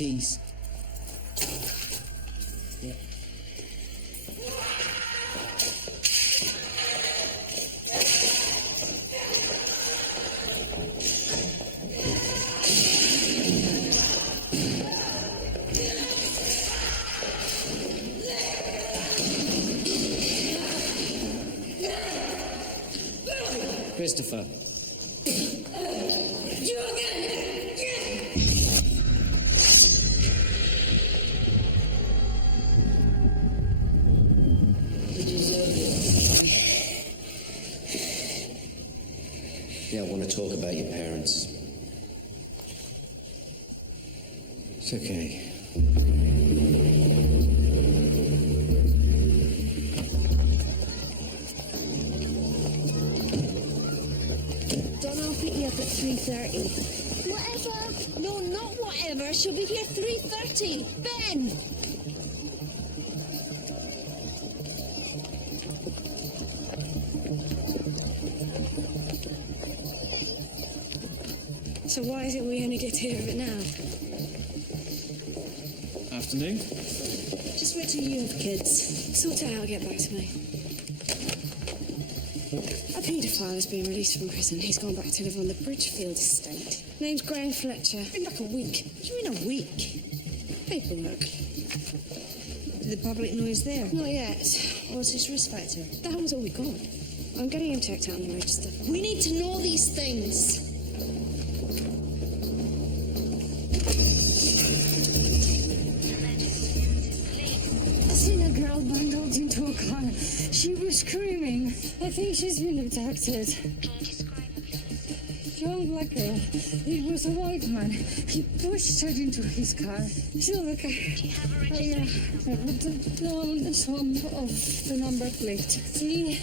keys. Yeah. Christopher. Yeah, I want to talk about your parents. It's okay. I'll pick you up at 3:30. Whatever. No, not whatever. She'll be here 3:30. Ben! So why is it we only get to hear of it now? Afternoon. Just wait till you have kids. Sort it out and get back to me. A paedophile has been released from prison. He's gone back to live on the Bridgefield estate. Name's Graham Fletcher. Been back a week. What do you mean a week? Paperwork. Did the public know he's there? Not yet. What's his risk factor? That was all we got. I'm getting him checked out on the register. We need to know these things. I've seen a girl bundled into a car. She was screaming. I think she's been abducted. Young black girl. It was a white man. He pushed her into his car. Silver car. Yeah. I put down some of the number plate. C-N-M.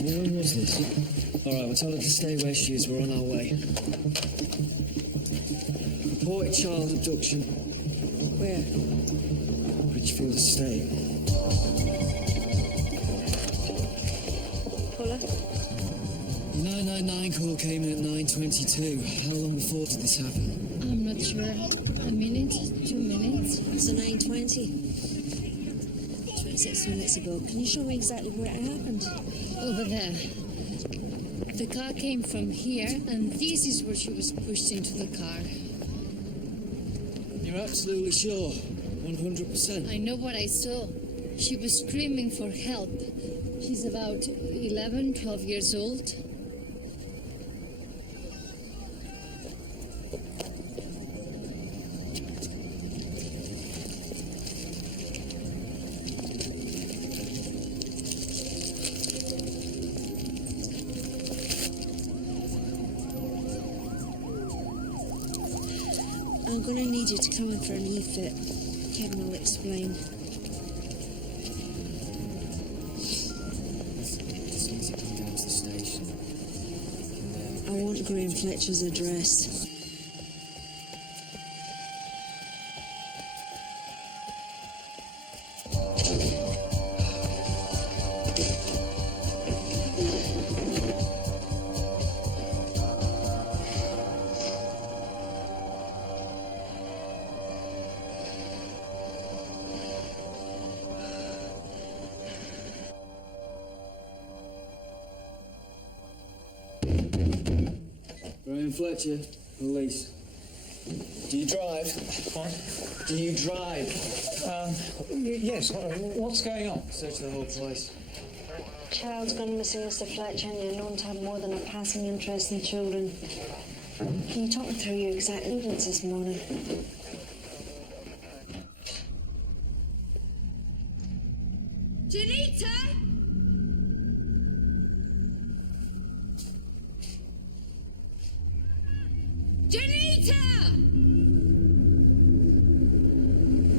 When was this? All right, we'll tell her to stay where she is. We're on our way. Reported child abduction. Where? Bridgefield Estate. Paula? 999 call came in at 9:22. How long before did this happen? I'm not sure. A minute? 2 minutes? It's a 9:20. 26 minutes ago. Can you show me exactly where it happened? Over there. The car came from here, and this is where she was pushed into the car. You're absolutely sure? 100%? I know what I saw. She was screaming for help. She's about 11, 12 years old. I'm going to need you to come in for an E-fit. Kevin will explain. Just need to come down to the station. I want Graham Fletcher's address. Graham Fletcher, police. Do you drive? What? Do you drive? Yes. What's going on? Search the whole place. Child's gone missing, Mr. Fletcher, and you're known to have more than a passing interest in children. Can you talk me through your exact movements this morning? Janita! Janita!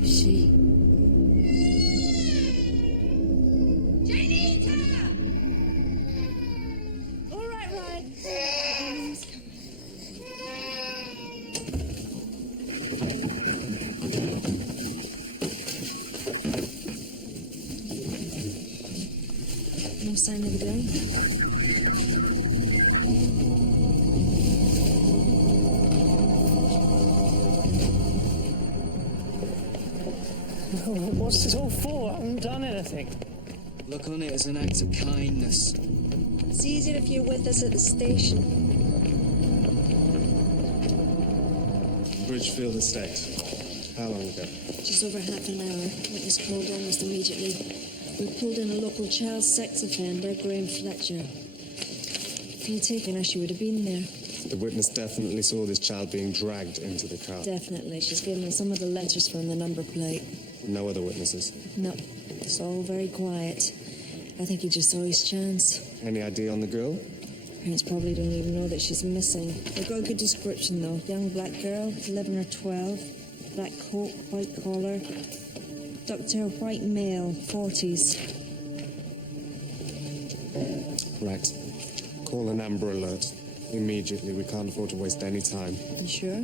She. Janita! All right, Ryan. No sign of the girl? What's it all for? I haven't done anything. Look on it as an act of kindness. It's easier if you're with us at the station. Bridgefield Estate. How long ago? Just over half an hour. Witness called almost immediately. We pulled in a local child sex offender, Graham Fletcher. If he'd taken her, she would have been there. The witness definitely saw this child being dragged into the car. Definitely. She's given us some of the letters from the number plate. No other witnesses. No. It's all very quiet. I think he just saw his chance. Any idea on the girl? Parents probably don't even know that she's missing. They've got a good description, though. Young black girl, 11 or 12. Black coat, white collar. Ducked hair, white male, 40s. Right. Call an Amber Alert. Immediately. We can't afford to waste any time. You sure?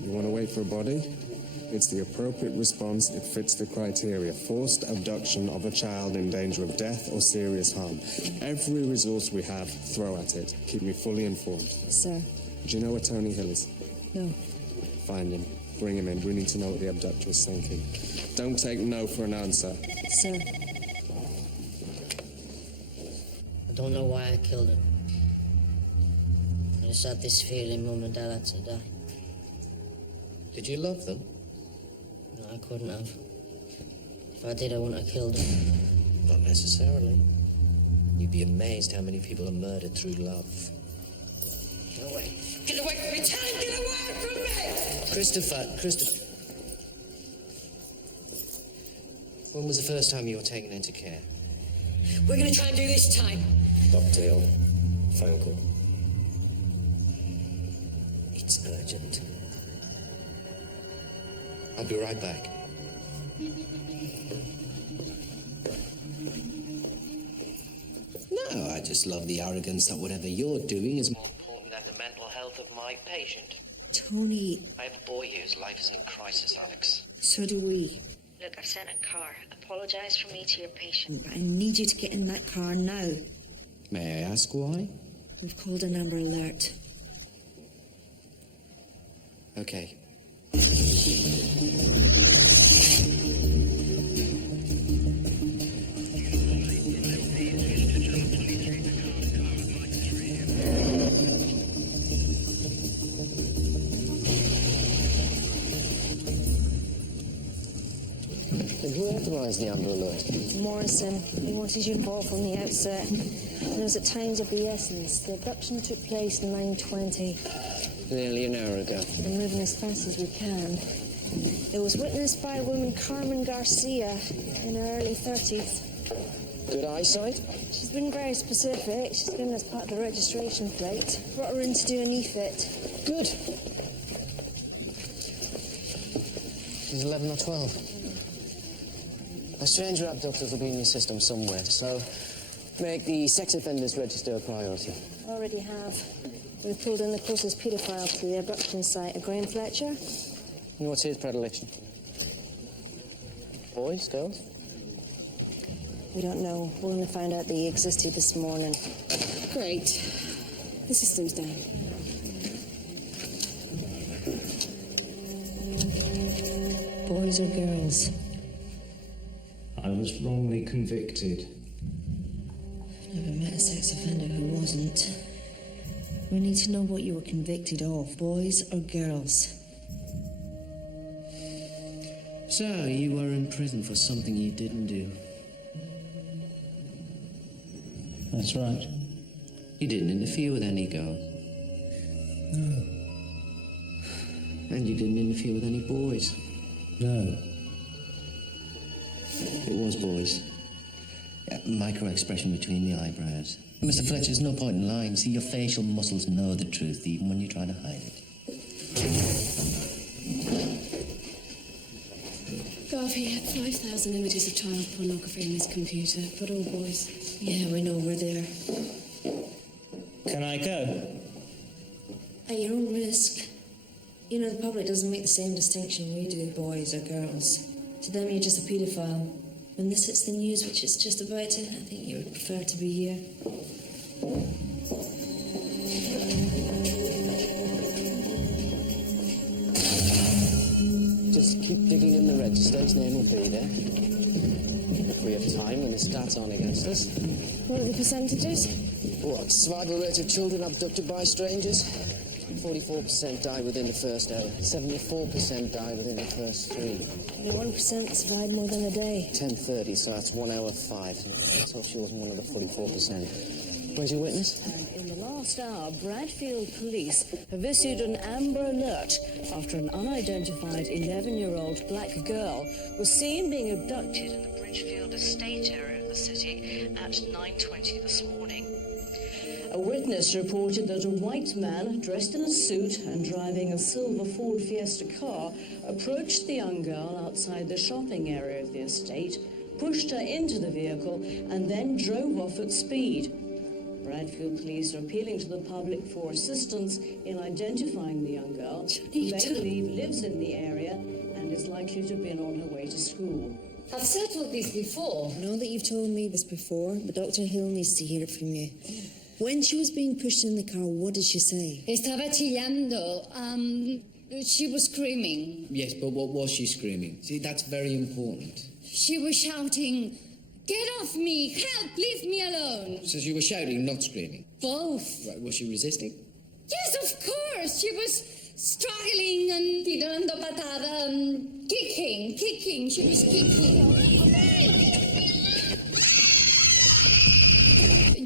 You want to wait for a body? It's the appropriate response. It fits the criteria. Forced abduction of a child in danger of death or serious harm. Every resource we have, throw at it. Keep me fully informed. Sir. Do you know where Tony Hill is? No. Find him. Bring him in. We need to know what the abductor is thinking. Don't take no for an answer. Sir. I don't know why I killed him. I just had this feeling Mum and Dad had to die. Did you love them? No, I couldn't have. If I did, I wouldn't have killed them. Not necessarily. You'd be amazed how many people are murdered through love. Get away! Get away from me! Tell him, get away from me! Christopher. When was the first time you were taken into care? We're gonna try and do this time. Dr. Hill. Phone call. It's urgent. I'll be right back. No, I just love the arrogance that whatever you're doing is more important than the mental health of my patient. Tony. I have a boy whose life is in crisis, Alex. So do we. Look, I've sent a car. Apologise from me to your patient. But I need you to get in that car now. May I ask why? We've called an Amber Alert. Okay. And who authorised the Amber Alert? Morrison. He wanted you involved from the outset. And it was at times of the essence. The abduction took place at 9:20. Nearly an hour ago. We're moving as fast as we can. It was witnessed by a woman, Carmen Garcia, in her early 30s. Good eyesight? She's been very specific. She's given us part of the registration plate. Brought her in to do an e-fit. Good. She's 11 or 12. A stranger abductors will be in your system somewhere, so make the sex offenders register a priority. Already have. We've pulled in the closest paedophile to the abduction site, a Graham Fletcher. And what's his predilection? Boys, girls? We don't know. We only found out that he existed this morning. Great. The system's down. Boys or girls? I was wrongly convicted. I've never met a sex offender who wasn't. We need to know what you were convicted of, boys or girls. So, you were in prison for something you didn't do. That's right. You didn't interfere with any girls. No. And you didn't interfere with any boys. No. It was boys. Micro-expression between the eyebrows. Mr. Fletcher, there's no point in lying. See, your facial muscles know the truth, even when you try to hide it. Garvey had 5,000 images of child pornography in his computer, but all boys. Yeah, we know we're there. Can I go? At your own risk. You know, the public doesn't make the same distinction we do, boys or girls. To them, you're just a paedophile. When this hits the news, which it's just about to, I think you would prefer to be here. Just keep digging in the register. Dr. State's name will be there. If we have time when the stats aren't against us. What are the percentages? What, survival rate of children abducted by strangers? 44% die within the first hour. 74% die within the first 3. Only 1% survive more than a day. 10:30, so that's 1 hour 5. Let's hope she wasn't one of the 44%. Where's your witness? In the last hour, Bradfield police have issued an amber alert after an unidentified 11-year-old black girl was seen being abducted in the Bridgefield estate area of the city at 9:20 this morning. A witness reported that a white man dressed in a suit and driving a silver Ford Fiesta car approached the young girl outside the shopping area of the estate, pushed her into the vehicle, and then drove off at speed. Bradfield police are appealing to the public for assistance in identifying the young girl, who they believe lives in the area and is likely to have been on her way to school. I've settled this before. I know that you've told me this before, but Dr. Hill needs to hear it from you. When she was being pushed in the car, what did she say? Estaba chillando. She was screaming. Yes, but what was she screaming? See, that's very important. She was shouting, "Get off me! Help! Leave me alone!" So she was shouting, not screaming. Both. Right, was she resisting? Yes, of course. She was struggling and tirando patada and kicking. She was kicking.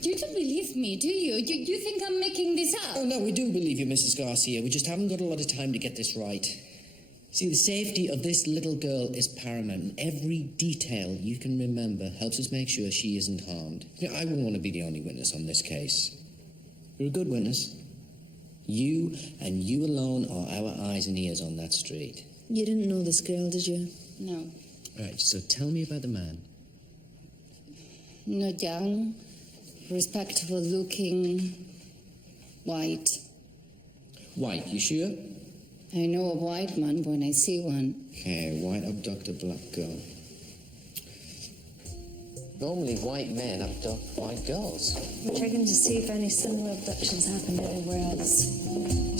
You don't believe me, do you? You think I'm making this up? Oh, no, we do believe you, Mrs. Garcia. We just haven't got a lot of time to get this right. See, the safety of this little girl is paramount, and every detail you can remember helps us make sure she isn't harmed. You know, I wouldn't want to be the only witness on this case. You're a good witness. You and you alone are our eyes and ears on that street. You didn't know this girl, did you? No. Right, so tell me about the man. Not young, respectable looking, white. White, you sure? I know a white man when I see one. Okay, white abducted black girl. Normally white men abduct white girls. We're checking to see if any similar abductions happened anywhere else.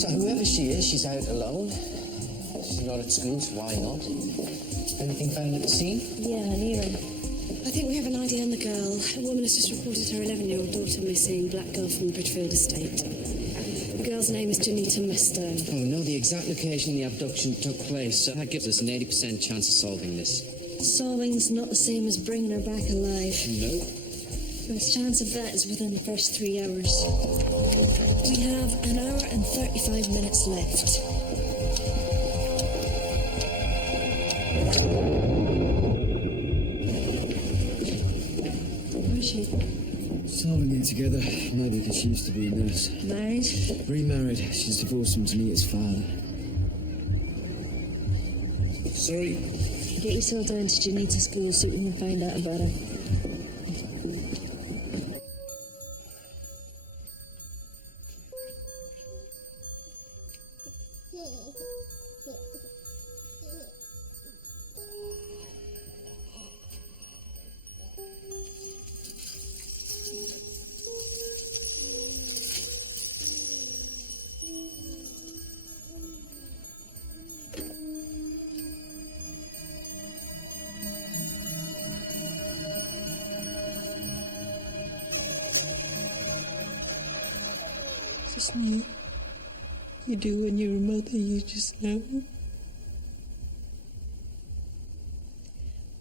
So whoever she is, she's out alone. She's not at school, so why not? Anything found at the scene? Yeah, near him. I think we have an idea on the girl. A woman has just reported her 11-year-old daughter missing, black girl from the Bridgefield estate. The girl's name is Janita Mester. Oh, we know the exact location the abduction took place, so that gives us an 80% chance of solving this. Solving's not the same as bringing her back alive. No. Best chance of that is within the first 3 hours. We have 1 hour and 35 minutes left. Where is she? Solving it together. Maybe because she used to be a nurse. Married? Remarried. She's divorced from Janita's father. Sorry. Get yourself down to Janita's school so we can find out about her. Just knew. You do when you're a mother, you just know.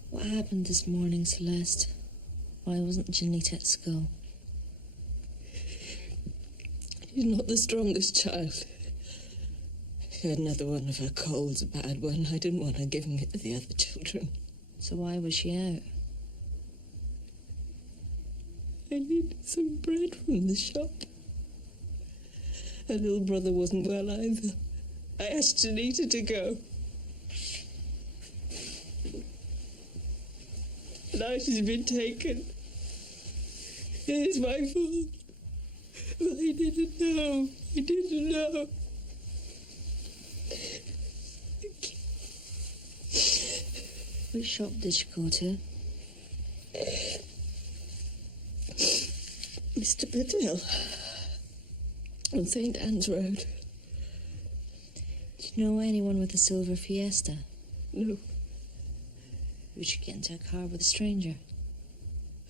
What happened this morning, Celeste? Why wasn't Janita at school? She's not the strongest child. She had another one of her colds, a bad one. I didn't want her giving it to the other children. So why was she out? I needed some bread from the shop. Her little brother wasn't well either. I asked Janita to go. Now she's been taken. It's my fault. But I didn't know. I didn't know. Which shop did she go to? Mr. Patel. On St. Anne's Road. Do you know anyone with a silver Fiesta? No. Would she get into a car with a stranger?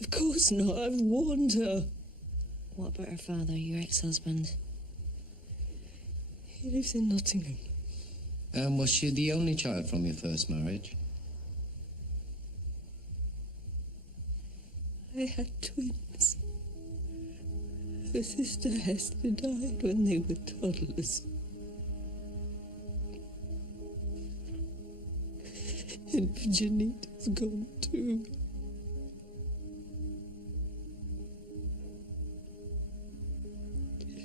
Of course not. I've warned her. What about her father, your ex-husband? He lives in Nottingham. And was she the only child from your first marriage? I had twins. Her sister Hester died when they were toddlers. And Janita's gone too.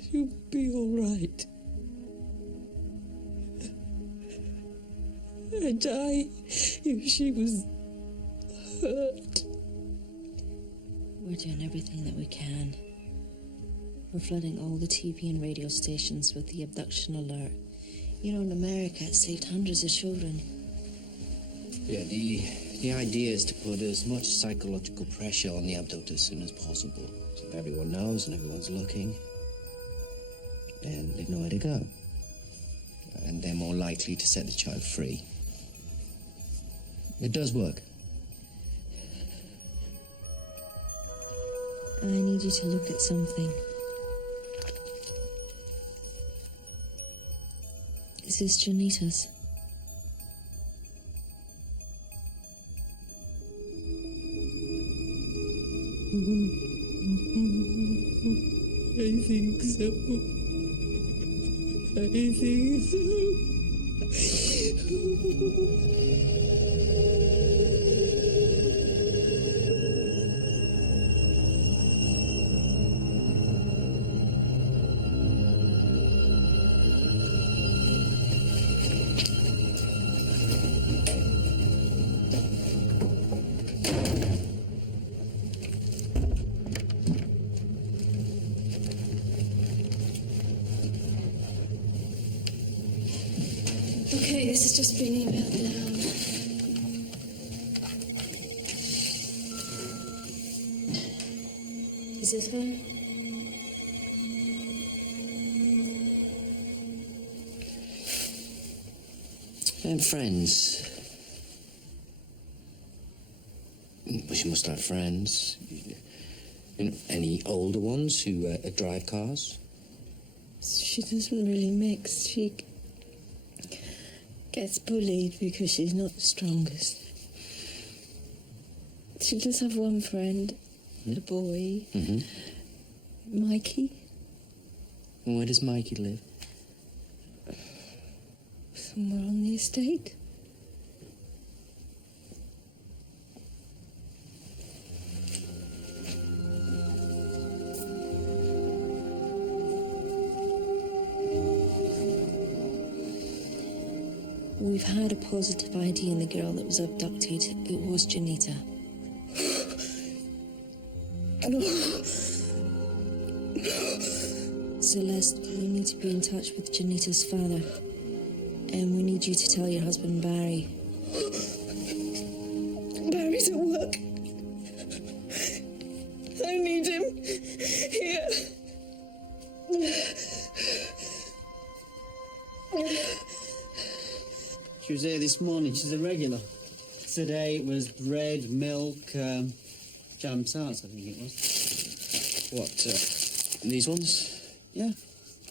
She'll be all right. I'd die if she was hurt. We're doing everything that we can. We're flooding all the TV and radio stations with the abduction alert. You know, in America, it saved hundreds of children. Yeah, the idea is to put as much psychological pressure on the abductor as soon as possible. So if everyone knows and everyone's looking, then they've nowhere to go. And they're more likely to set the child free. It does work. I need you to look at something. This is Janita's. I think so. I think so. Okay, this is just being emailed down. Is this her? And friends. Well, she must have friends. You know, any older ones who drive cars? She doesn't really mix. She gets bullied because she's not the strongest. She does have one friend, a boy, Mikey. And where does Mikey live? Somewhere on the estate. We've had a positive ID in the girl that was abducted. It was Janita. No. Celeste, we need to be in touch with Janita's father. And we need you to tell your husband, Barry. Barry's at work. I need him here. She was here this morning. She's a regular. Today it was bread, milk, jam tarts, I think it was. What, these ones? Yeah.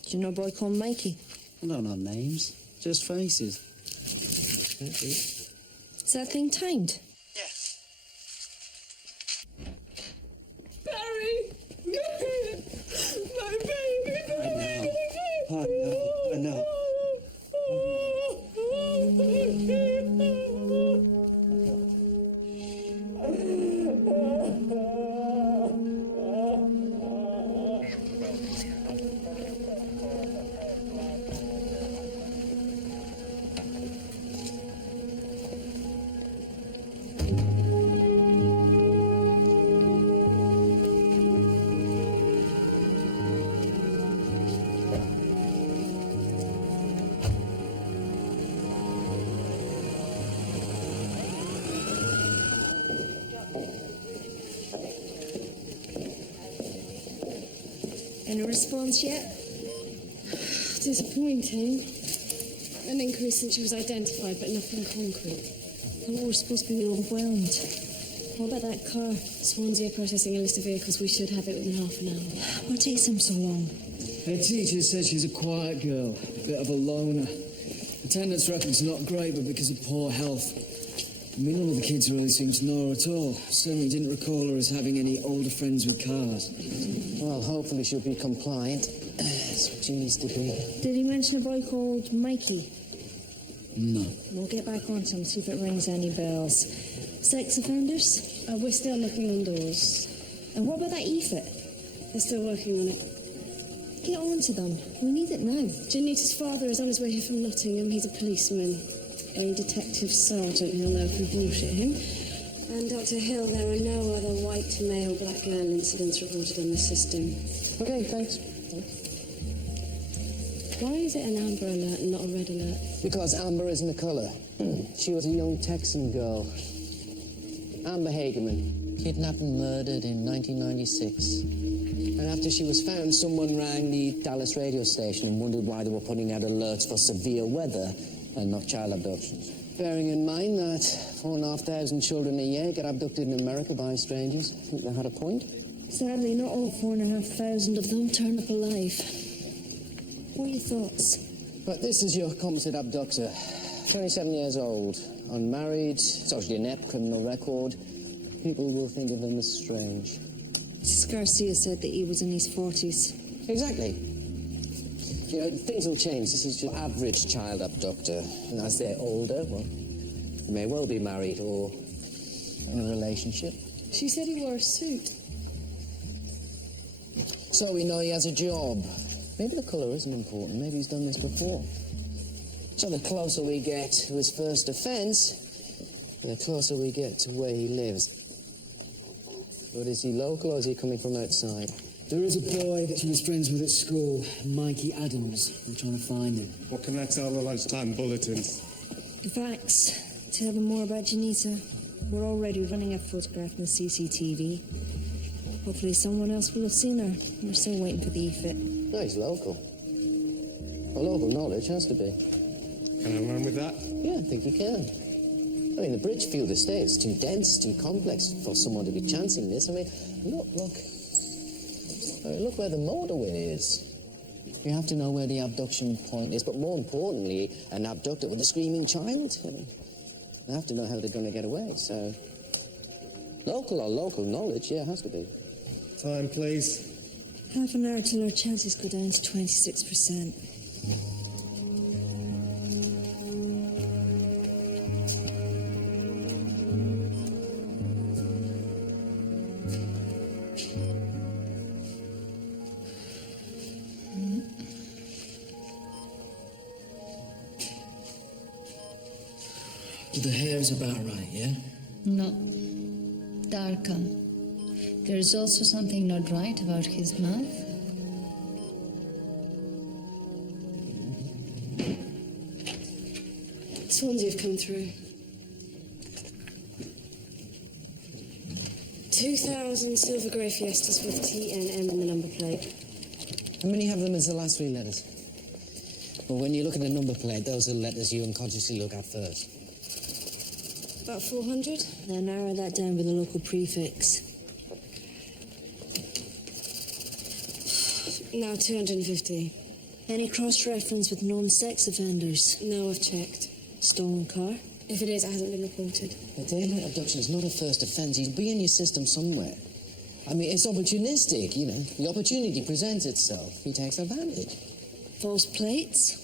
Do you know a boy called Mikey? I don't know names, just faces. Is that thing timed? Barry! My baby! I know. Any response yet? Disappointing. An increase since she was identified, but nothing concrete. thought we were supposed to be overwhelmed. What about that car? Swansea are processing a list of vehicles. We should have it within half an hour. What takes them so long? Her teacher says she's a quiet girl, a bit of a loner. Attendance record's not great, but because of poor health. I mean, none of the kids really seem to know her at all. Certainly didn't recall her as having any older friends with cars. Well, hopefully she'll be compliant. That's what she needs to be. Did he mention a boy called Mikey? No. We'll get back on to him, see if it rings any bells. Sex offenders? We're still knocking on doors. And what about that EFIT? They're still working on it. Get on to them. We need it now. Janita's father is on his way here from Nottingham. He's a policeman, a detective sergeant. He'll know if we bullshit him. And Dr. Hill, there are no other white male black girl incidents reported on the system. Okay, thanks. Why is it an amber alert and not a red alert? Because amber isn't a colour. She was a young Texan girl. Amber Hagerman. Kidnapped and murdered in 1996. And after she was found, someone rang the Dallas radio station and wondered why they were putting out alerts for severe weather and not child abductions. Bearing in mind that 4,500 children a year get abducted in America by strangers, I think they had a point. Sadly, not all 4,500 of them turn up alive. What are your thoughts? But this is your composite abductor. 27 years old, unmarried, socially inept, criminal record. People will think of him as strange. Mrs. Garcia said that he was in his 40s. Exactly. You know, things will change. This is your average child abductor. And as they're older, well, they may well be married or in a relationship. She said he wore a suit. So we know he has a job. Maybe the colour isn't important. Maybe he's done this before. So the closer we get to his first offence, the closer we get to where he lives. But is he local or is he coming from outside? There is a boy that she was friends with at school, Mikey Adams. We're trying to find him. What can I tell the lunchtime bulletins? The facts. Tell them more about Janita. We're already running a photograph in the CCTV. Hopefully someone else will have seen her. We're still waiting for the EFIT. No, he's local. Well, local knowledge has to be. Can I run with that? Yeah, I think you can. I mean, the Bridgefield estate is too dense, too complex for someone to be chancing this. I mean, look. I mean, look where the motorway is. You have to know where the abduction point is, but more importantly, an abductor with a screaming child. I mean, they have to know how they're going to get away, so... Local knowledge, yeah, it has to be. Time, please. Half an hour till our chances go down to 26%. The hair's about right, yeah? No. Darker. There's also something not right about his mouth. Swansea have come through. 2,000 silver grey Fiestas with TNM in the number plate. How many have them as the last three letters? Well, when you look at a number plate, those are the letters you unconsciously look at first. About 400? Now narrow that down with a local prefix. Now 250. Any cross-reference with known sex offenders? No, I've checked. Stolen car? If it is, it hasn't been reported. A daylight abduction is not a first offence. He'll be in your system somewhere. I mean, it's opportunistic, you know. The opportunity presents itself. He takes advantage. False plates?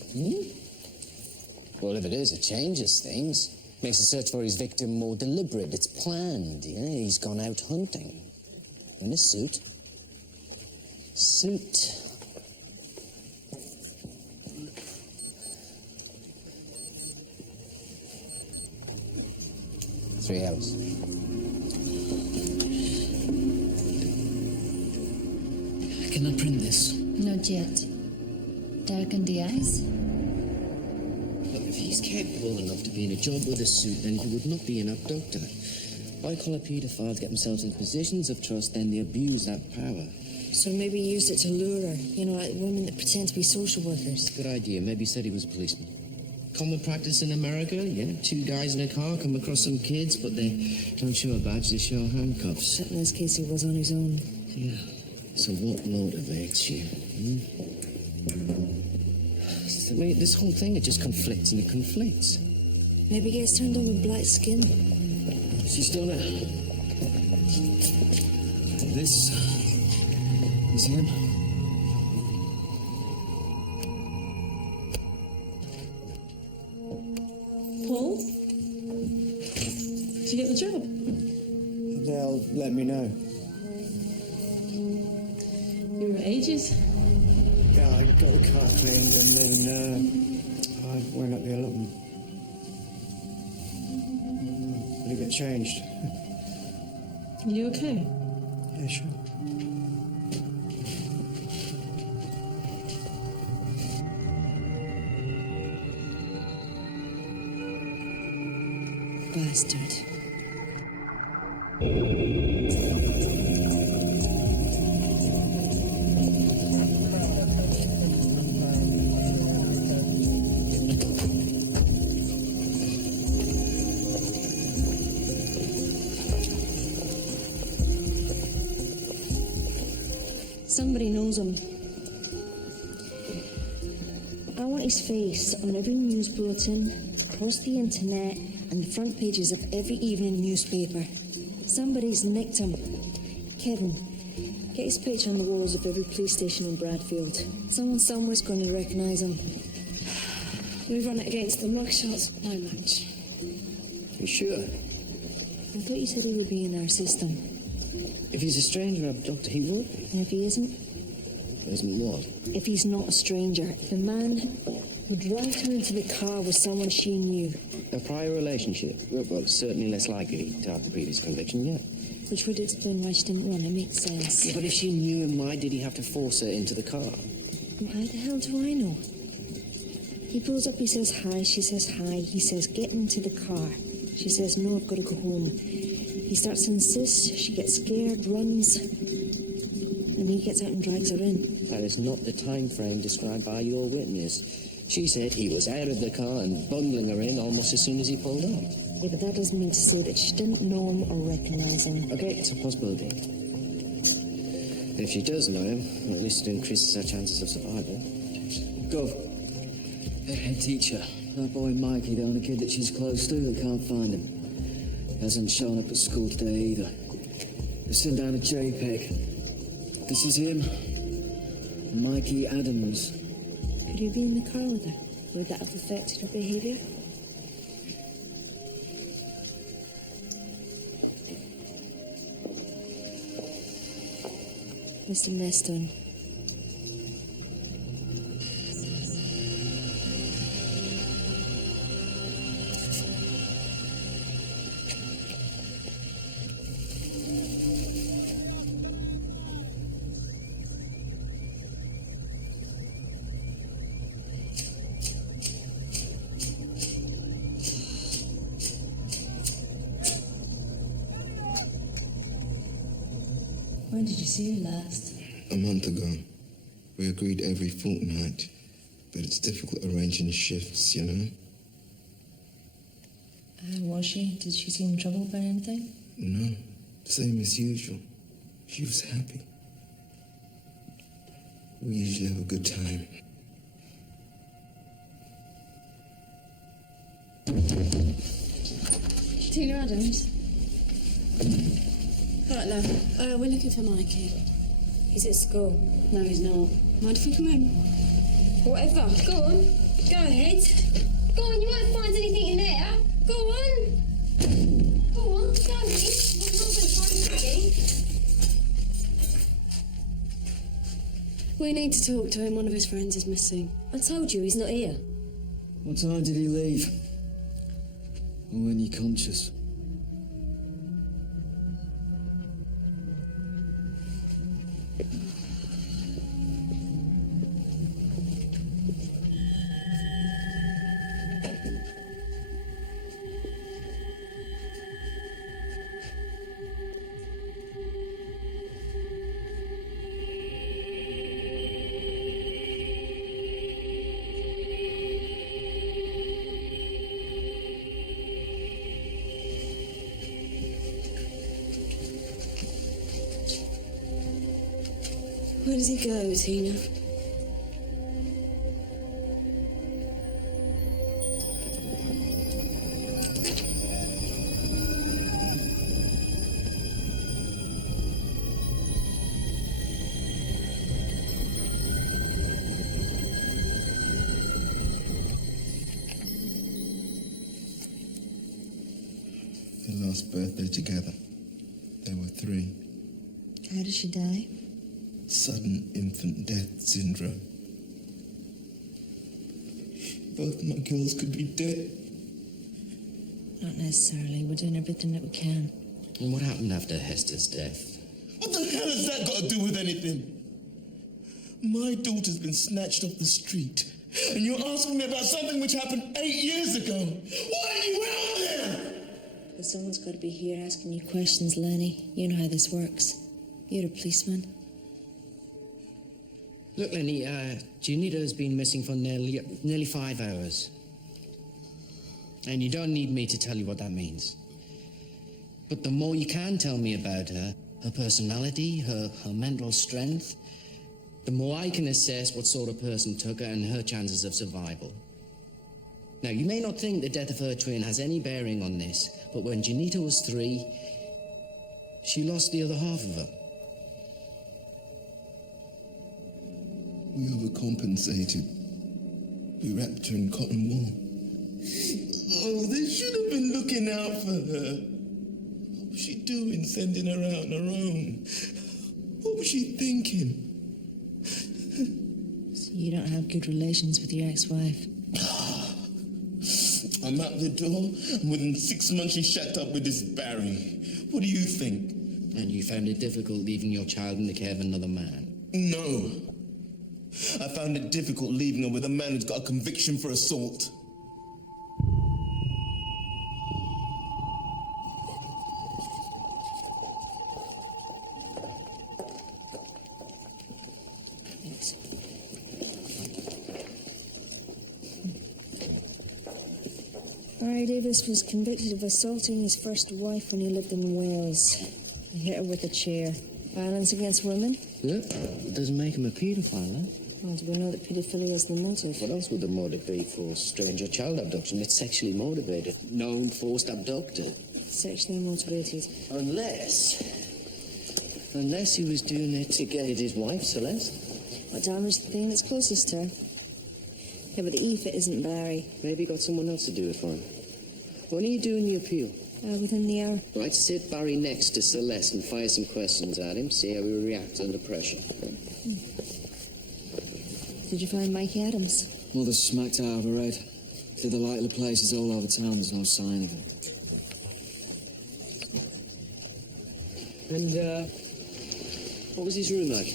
Well, if it is, it changes things. Makes the search for his victim more deliberate. It's planned, you know. He's gone out hunting. In a suit. Suit. Three hours. Can I print this? Not yet. Darken the eyes. Look, if he's capable enough to be in a job with a suit, then he would not be an abductor. White-collar paedophiles get themselves in positions of trust, then they abuse that power. So maybe he used it to lure her. You know, like women that pretend to be social workers. Good idea. Maybe he said he was a policeman. Common practice in America, yeah. 2 guys in a car come across some kids, but they don't show a badge, they show handcuffs. But in this case, he was on his own. Yeah. So what motivates you? I mean, this whole thing, it just conflicts and it conflicts. Maybe he gets turned on with black skin. She's done it. This is him. Paul? Did you get the job? They'll let me know. You were ages. Yeah, I got the car cleaned and then I went up the allotment. Did it get changed? Are you okay? Yeah, sure. Bastard. Somebody knows him. I want his face on every news bulletin, across the internet, and the front pages of every evening newspaper. Somebody's nicked him. Kevin, get his picture on the walls of every police station in Bradfield. Someone somewhere's going to recognise him. We've run it against the mugshots, no match. You sure? I thought you said he would be in our system. If he's a stranger abductor, he would. And if he isn't? Isn't what? If he's not a stranger, the man who dragged her into the car was someone she knew. A prior relationship? Well, certainly less likely to have a previous conviction, yeah. Which would explain why she didn't run. It makes sense. Yeah, but if she knew him, why did he have to force her into the car? How the hell do I know? He pulls up, he says hi, she says hi, he says get into the car. She says no, I've got to go home. He starts to insist, she gets scared, runs, and he gets out and drags her in. That is not the time frame described by your witness. She said he was out of the car and bundling her in almost as soon as he pulled up. Yeah, but that doesn't mean to say that she didn't know him or recognise him. Okay, it's a possibility. If she does know him, well, at least it increases her chances of survival. Gov, the head teacher, that boy Mikey, the only kid that she's close to, they can't find him. Hasn't shown up at school today either. They sent down a JPEG. This is him. Mikey Adams. Could you be in the car with her? Would that have affected her behaviour? Mr. Meston. When did you see her last? A month ago. We agreed every fortnight, but it's difficult arranging shifts, you know? How was she? Did she seem troubled by anything? No, same as usual. She was happy. We usually have a good time. Tina Adams. Right, love. We're looking for Mikey. He's at school. No, he's not. Mind if we come in? Whatever. Go on. Go ahead. Go on, you won't find anything in there. Go on. Go on, go in. I'm not going to find anything. We need to talk to him. One of his friends is missing. I told you he's not here. What time did he leave? Or when you conscious? Where does he go, Tina? Their last birthday together. They were 3. How did she die? Sudden infant death syndrome. Both my girls could be dead. Not necessarily. We're doing everything that we can. And what happened after Hester's death? What the hell has that got to do with anything? My daughter's been snatched off the street, and you're asking me about something which happened 8 years ago. Why are you out there? Because someone's got to be here asking you questions, Lenny. You know how this works. You're a policeman. Look, Lenny, Junita's been missing for nearly 5 hours. And you don't need me to tell you what that means. But the more you can tell me about her personality, her mental strength, the more I can assess what sort of person took her and her chances of survival. Now, you may not think the death of her twin has any bearing on this, but when Junita was 3, she lost the other half of her. We overcompensated. We wrapped her in cotton wool. Oh, they should have been looking out for her. What was she doing, sending her out on her own? What was she thinking? So you don't have good relations with your ex-wife? I'm out the door, and within 6 months she shacked up with this Barry. What do you think? And you found it difficult leaving your child in the care of another man? No. I found it difficult leaving her with a man who's got a conviction for assault. Barry Davis was convicted of assaulting his first wife when he lived in Wales. He hit her with a chair. Violence against women? Yeah, it doesn't make him a paedophile, huh? Well, do we know that paedophilia is the motive? What else would the motive be for stranger child abduction? It's sexually motivated. Known forced abductor. Sexually motivated. Unless he was doing it to get at his wife, Celeste. What damaged the thing that's closest to her? Yeah, but the E-fit isn't Barry. Maybe he got someone else to do it for him. When are you doing the appeal? Within the hour. Right, sit Barry next to Celeste and fire some questions at him, see how he reacts under pressure. Did you find Mikey Adams? Mother's smacked out of her head. Did the likely places all over town, there's no sign of him. And, what was his room like?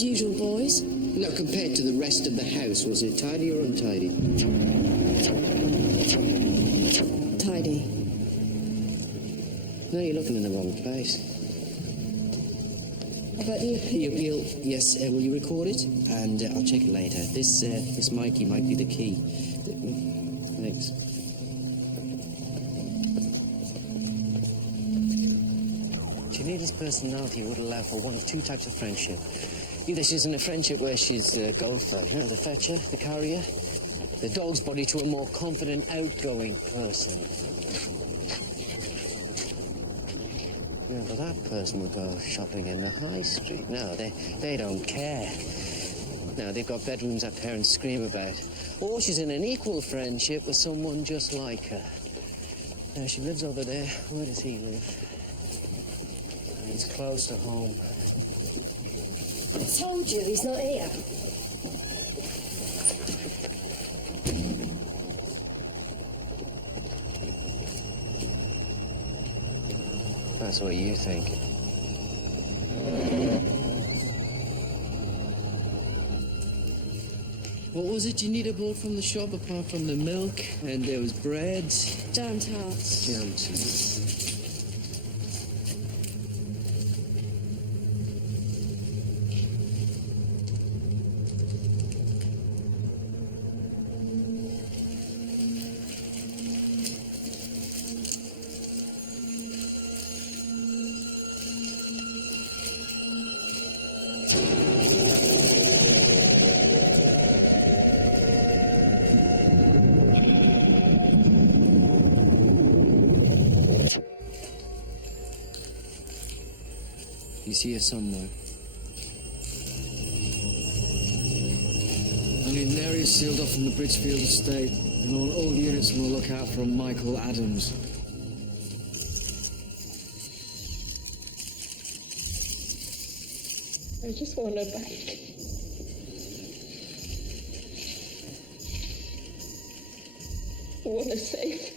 Usual boys. No, compared to the rest of the house, was it tidy or untidy? Tidy. No, you're looking in the wrong place. About the appeal? The appeal, yes, will you record it? And I'll check it later. This Mikey might be the key. Thanks. Janita's personality would allow for one of 2 types of friendship. Either she's in a friendship where she's a gopher, you know, the fetcher, the carrier, the dog's body to a more confident, outgoing person. Yeah, but that person would go shopping in the high street. No, they don't care. No, they've got bedrooms that parents scream about. Or she's in an equal friendship with someone just like her. Now, she lives over there. Where does he live? He's close to home. I told you he's not here. That's what you think. What was it Janita bought from the shop apart from the milk? And there was bread. Jam tarts. Jam tarts. He's here somewhere. I need an area sealed off from the Bridgefield estate, and I want all units on the lookout for a Michael Adams. I just want her back. I want her safe.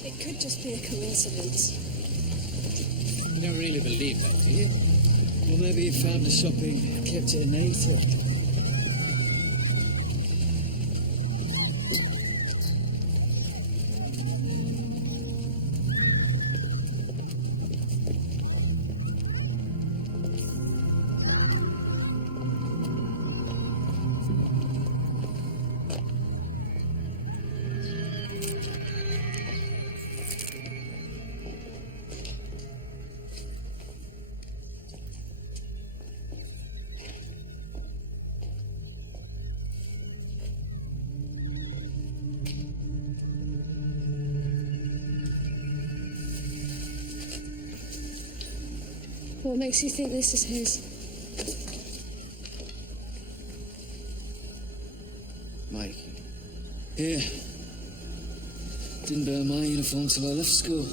It could just be a coincidence. You don't really believe that, do you? Well, maybe he found the shopping, kept it and ate it. What makes you think this is his? Mike. Here. Didn't wear my uniform till I left school.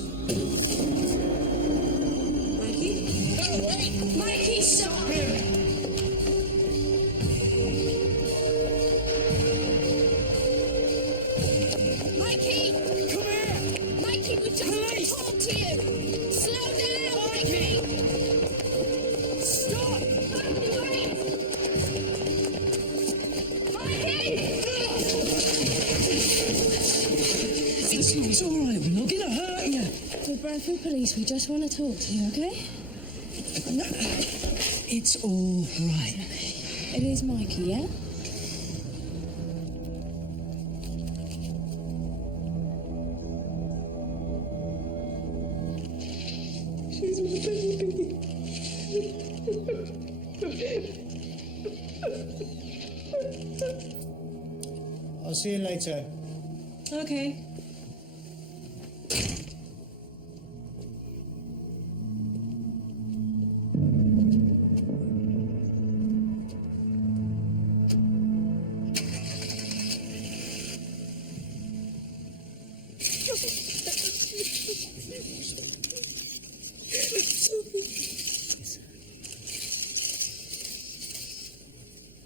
Mikey? No, wait! Mikey, stop him! Mikey! Come here! Mikey, we just Police! talk to you! Slow down, Mikey! Stop! Mikey, wait! Mikey! It's all right. We're not gonna hurt you. We're Bradford Police. We just want to talk to you, okay? No, it's all right. It is Mikey, yeah? She's my baby. I'll see you later. Okay.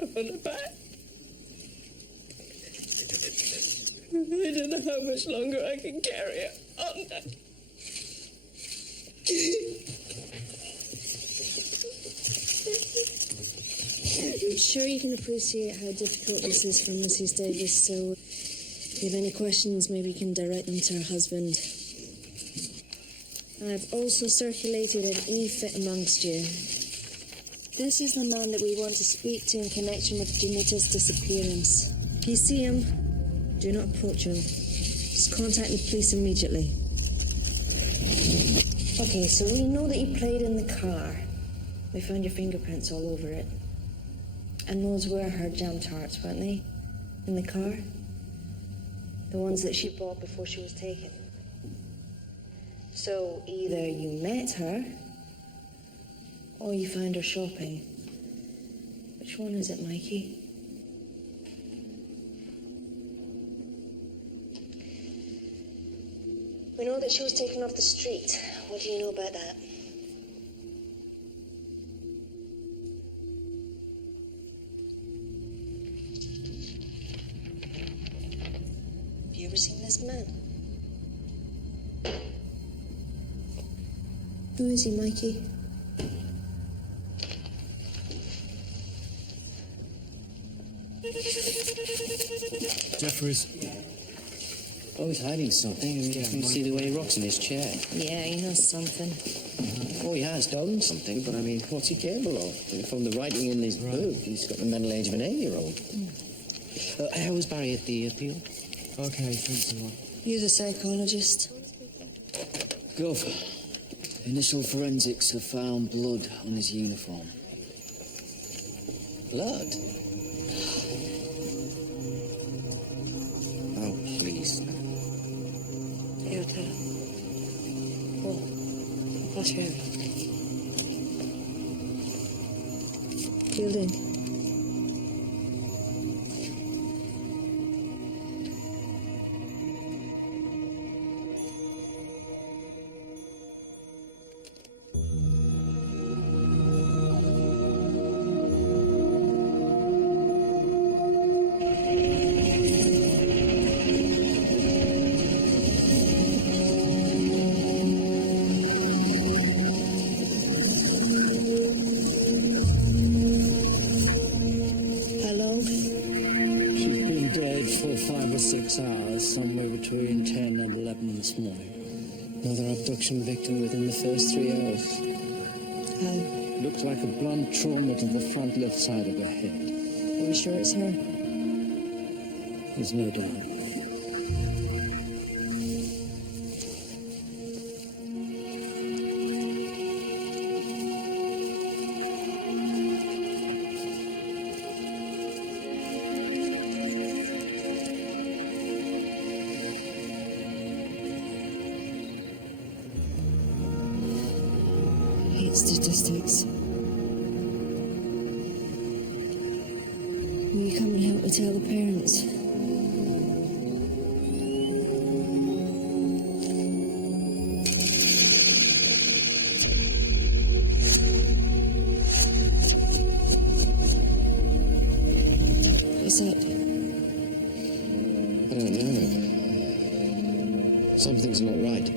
I'm on the back. I don't know how much longer I can carry it on. I'm sure you can appreciate how difficult this is for Mrs. Davis, so if you have any questions, maybe you can direct them to her husband. I've also circulated an e-fit amongst you. This is the man that we want to speak to in connection with Janita's disappearance. If you see him, do not approach him. Just contact the police immediately. Okay, so we know that you played in the car. We found your fingerprints all over it. And those were her jam tarts, weren't they? In the car? The ones that she bought before she was taken. So either you met her, or you found her shopping. Which one is it, Mikey? We know that she was taken off the street. What do you know about that? Have you ever seen this man? Who is he, Mikey? Jeffries. Oh, he's hiding something. You can see the way he rocks in his chair. Yeah, he knows something. Oh, he has done something, but I mean, what's he capable of? From the writing in his book, he's got the mental age of an 8-year-old. How was Barry at the appeal? Okay, thanks a lot. You're the psychologist. Gov, initial forensics have found blood on his uniform. Blood? That's her. Fielding. She's been dead for 5 or 6 hours, somewhere between 10 and 11 this morning. Another abduction victim within the first 3 hours. How? Looks like a blunt trauma to the front left side of her head. Are we sure it's her? There's no doubt. Statistics. Will you come and help me tell the parents? What's up? I don't know. Something's not right.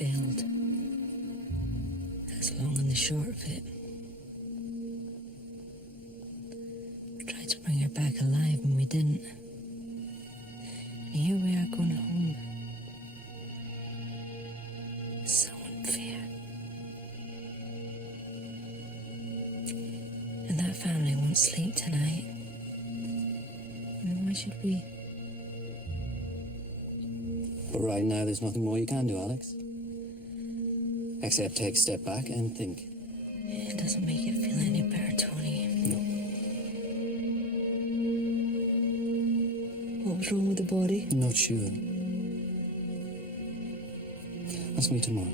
Failed. That's long and the short of it. We tried to bring her back alive and we didn't. And here we are going home. It's so unfair. And that family won't sleep tonight. I mean, why should we? But right now, there's nothing more you can do, Alex. Except take a step back and think. It doesn't make it feel any better, Tony. No. What was wrong with the body? I'm not sure. Ask me tomorrow.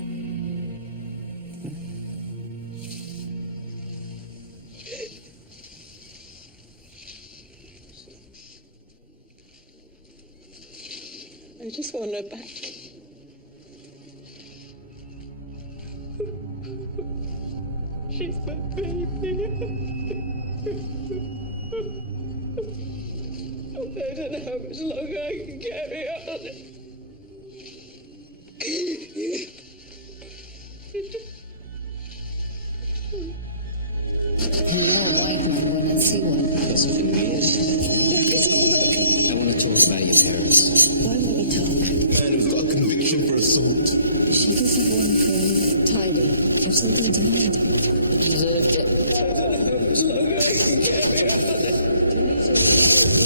I just want her back. She's my baby. I don't know how much longer I can carry on. You're a white man going and see one. That's something weird. I want to talk about your parents. Why won't you talk? Man who's got a conviction for assault. She doesn't want to tidy. Give something to hide. You deserved it.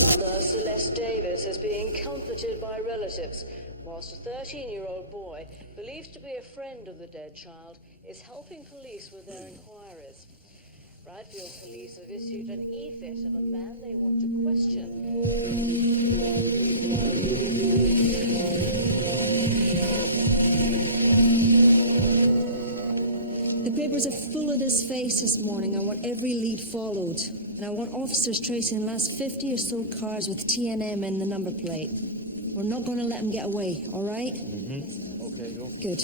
Mother Celeste Davis is being comforted by relatives whilst a 13-year-old boy, believed to be a friend of the dead child, is helping police with their inquiries. Bradfield police have issued an e-fit of a man they want to question. The papers are full of this face this morning. I want every lead followed. And I want officers tracing the last 50 or so cars with TNM in the number plate. We're not going to let them get away, all right? Mm-hmm. Okay, go. Good.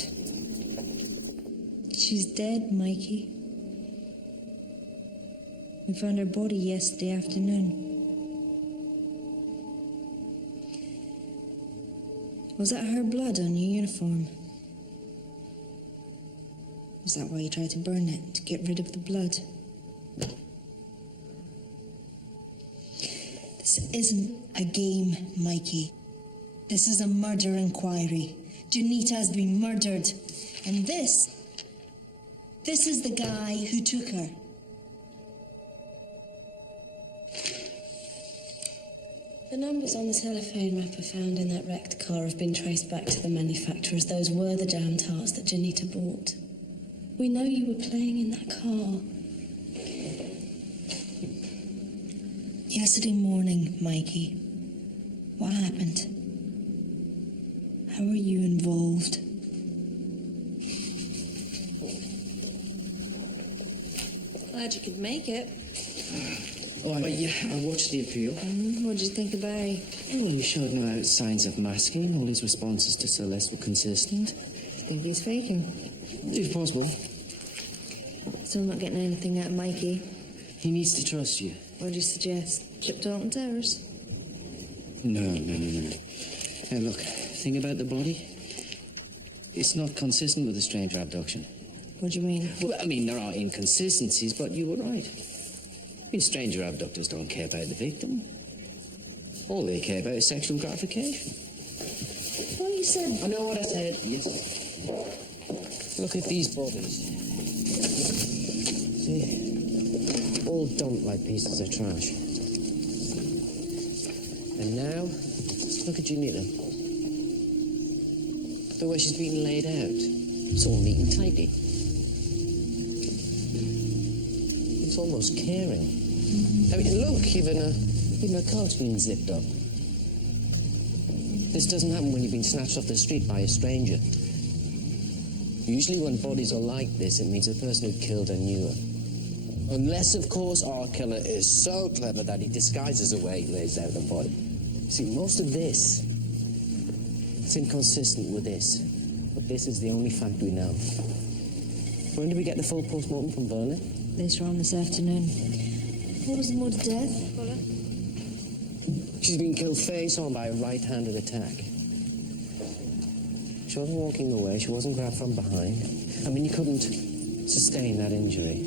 She's dead, Mikey. We found her body yesterday afternoon. Was that her blood on your uniform? Was that why you tried to burn it, to get rid of the blood? This isn't a game, Mikey. This is a murder inquiry. Janita has been murdered. And this is the guy who took her. The numbers on the telephone wrapper found in that wrecked car have been traced back to the manufacturers. Those were the jam tarts that Janita bought. We know you were playing in that car. Yesterday morning, Mikey. What happened? How were you involved? Glad you could make it. Oh, yeah, I watched the appeal. What did you think of Barry? Well, he showed no signs of masking. All his responses to Celeste were consistent. Think he's faking? If possible. Still not getting anything out of Mikey. He needs to trust you. What do you suggest? Chip Dalton Towers? No. Now, look, thing about the body, it's not consistent with a stranger abduction. What do you mean? Well, I mean, there are inconsistencies, but you were right. I mean, stranger abductors don't care about the victim. All they care about is sexual gratification. Well, you said... I know what I said, yes. Look at these bodies. See? All dumped like pieces of trash. And now, look at Janita. The way she's been laid out. It's all neat and tidy. It's almost caring. I mean, look, even her coat's been zipped up. This doesn't happen when you've been snatched off the street by a stranger. Usually when bodies are like this, it means the person who killed her knew her. Unless, of course, our killer is so clever that he disguises the way he lays out the body. See, most of this, it's inconsistent with this. But this is the only fact we know. When did we get the full post-mortem from Burnley? Later on this afternoon. What was the mode of death? She's been killed face-on by a right-handed attack. She wasn't walking away. She wasn't grabbed from behind. I mean, you couldn't sustain that injury.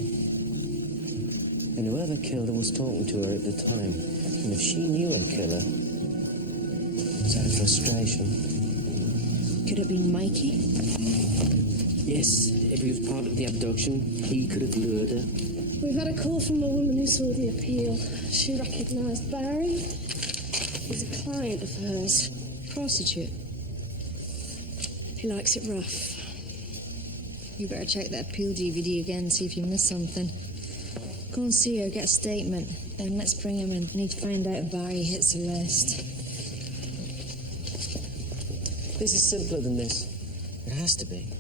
And whoever killed her was talking to her at the time. And if she knew her killer, it was out of frustration. Could it be Mikey? Yes, if he was part of the abduction, he could have lured her. We've had a call from a woman who saw the appeal. She recognised Barry. He's a client of hers. Prostitute. He likes it rough. You better check that appeal DVD again, see if you missed something. Go and see her, get a statement. Then let's bring him in. I need to find out if Barry hit Celeste. This is simpler than this. It has to be.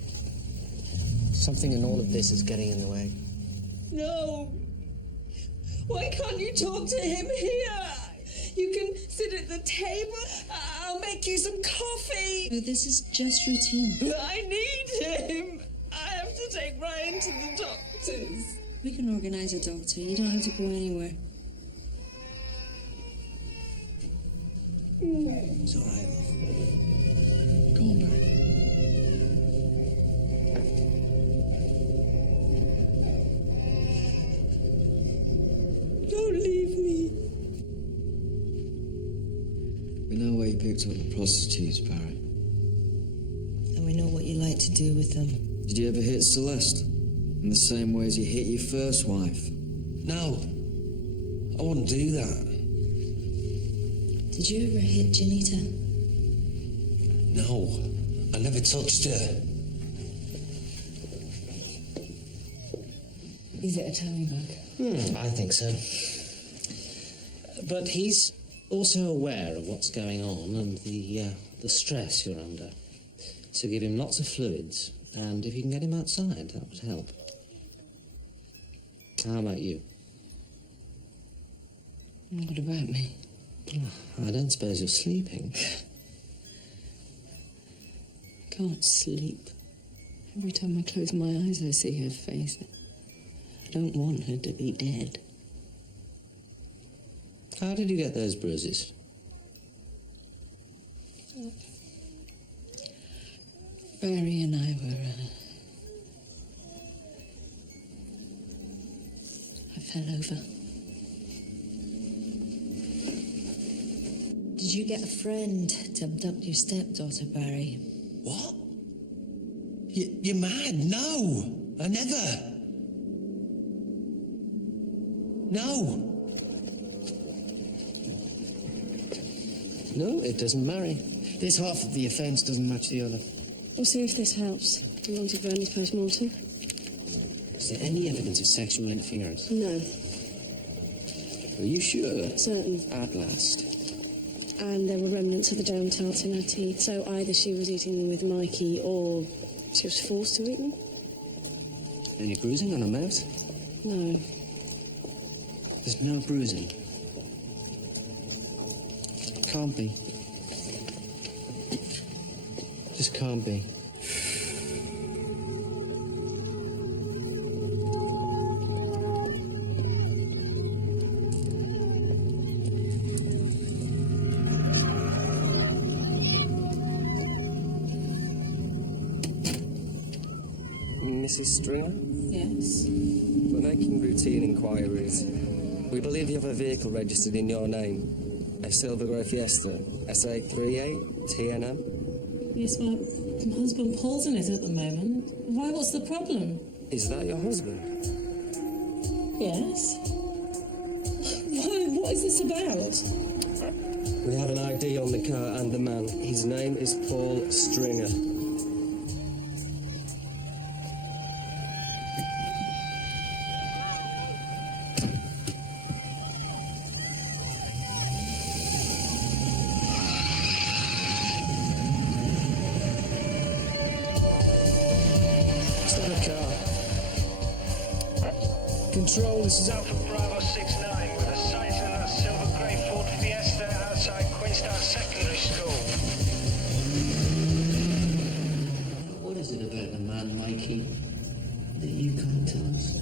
Something in all of this is getting in the way. No. Why can't you talk to him here? You can sit at the table. I'll make you some coffee. No, this is just routine. I need him. I have to take Ryan to the doctors. We can organise a doctor. You don't have to go anywhere. It's all right, love. Go on, Barry. Don't leave me. We know where you picked up the prostitutes, Barry. And we know what you like to do with them. Did you ever hit Celeste? In the same way as you hit your first wife? No. I wouldn't do that. Did you ever hit Janita? No, I never touched her. Is it a tummy bug? I think so. But he's also aware of what's going on and the stress you're under. So give him lots of fluids, and if you can get him outside, that would help. How about you? What about me? Oh, I don't suppose you're sleeping. Can't sleep. Every time I close my eyes, I see her face. I don't want her to be dead. How did you get those bruises? Barry and I were... I fell over. Did you get a friend to abduct your stepdaughter, Barry? What? You're mad? No, I never. No. No, it doesn't marry. This half of the offence doesn't match the other. We'll see if this helps. You want to Bernie's post-mortem? Is there any evidence of sexual interference? No. Are you sure? Certain. At last. And there were remnants of the jam tarts in her teeth, so either she was eating them with Mikey or she was forced to eat them. Any bruising on her mouth? No. There's no bruising. Can't be. Just can't be. Mrs. Stringer? Yes? We're making routine inquiries. We believe you have a vehicle registered in your name. A silver grey Fiesta, SA38, TNM. Yes, my husband Paul's in it at the moment. Why, what's the problem? Is that your husband? Yes. Why, what is this about? We have an ID on the car and the man. His name is Paul Stringer. Control, this is Alpha Bravo 69 with a sighting of that silver grey Ford Fiesta outside Queenstown Secondary School. What is it about the man, Mikey, that you can't tell us?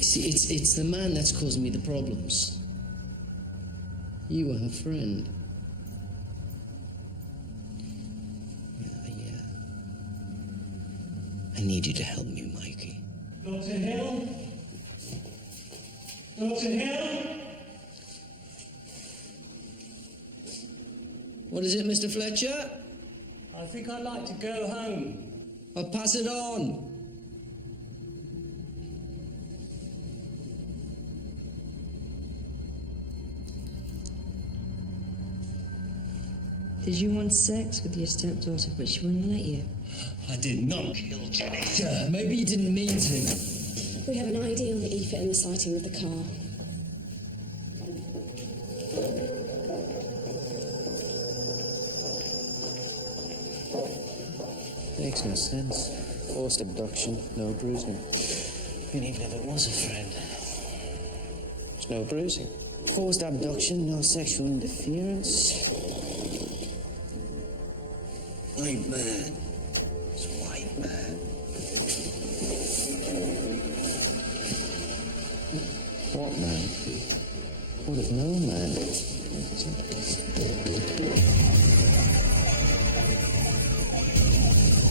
See, it's the man that's causing me the problems. You were her friend. Yeah. I need you to help me, Mikey. Dr. Hill? Dr. Hill? What is it, Mr. Fletcher? I think I'd like to go home. I'll pass it on. Did you want sex with your stepdaughter, but she wouldn't let you? I did not kill Janetta. Maybe you didn't mean to. We have an ID on the E-fit and the sighting of the car. Makes no sense. Forced abduction, no bruising. And even if it was a friend, there's no bruising. Forced abduction, no sexual interference. White man. It's a white man. What man? What if no man?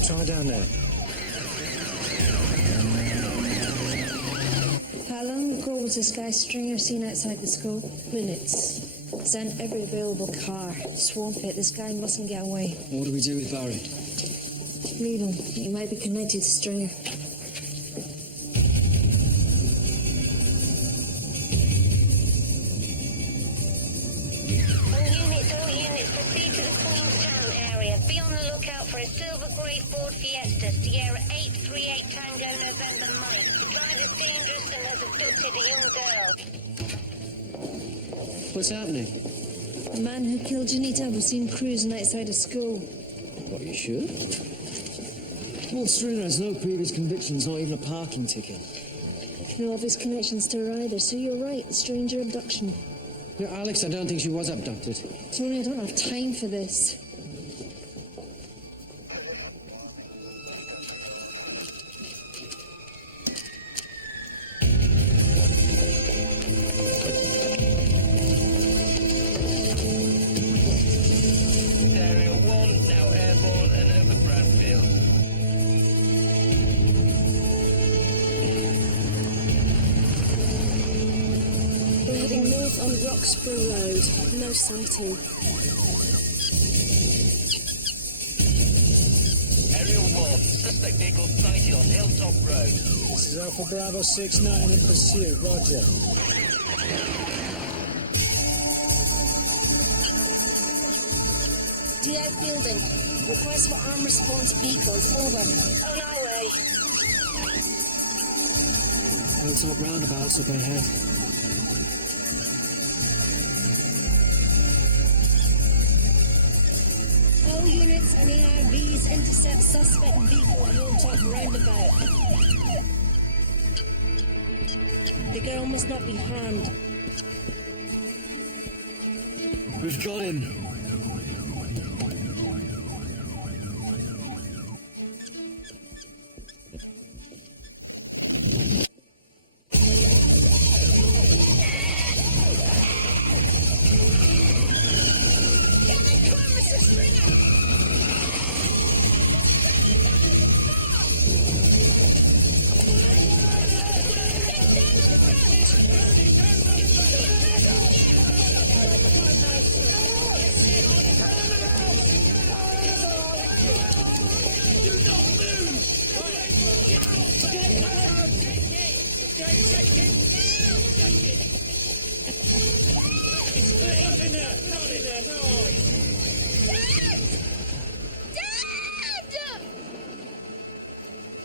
Try down there. How long ago was this guy Stringer seen outside the school? Minutes. Sent every available car. Swamp it. This guy mustn't get away. What do we do with Barry? Leave him. He might be connected to Stringer. When you Grey Ford Fiesta, Sierra 838 Tango November Mike. The driver's dangerous and has abducted a young girl. What's happening? The man who killed Janita was seen cruising outside of school. Are you sure? Well, Stringer has no previous convictions, not even a parking ticket. No obvious connections to her either, so you're right, stranger abduction. Yeah, Alex, I don't think she was abducted. Tony, I don't have time for this. Area 1, now airborne and over Bradfield. We're heading north on Roxburgh Road. No sighting. Area 1, suspect vehicle sighted on Hilltop Road. This is Alpha Bravo 69 in pursuit. Roger. DI Fielding. Request for armed response vehicles. Over. On our way. Hilltop roundabouts up ahead. All units and ARVs intercept suspect vehicle at Hilltop roundabout. The girl must not be harmed. We've got him.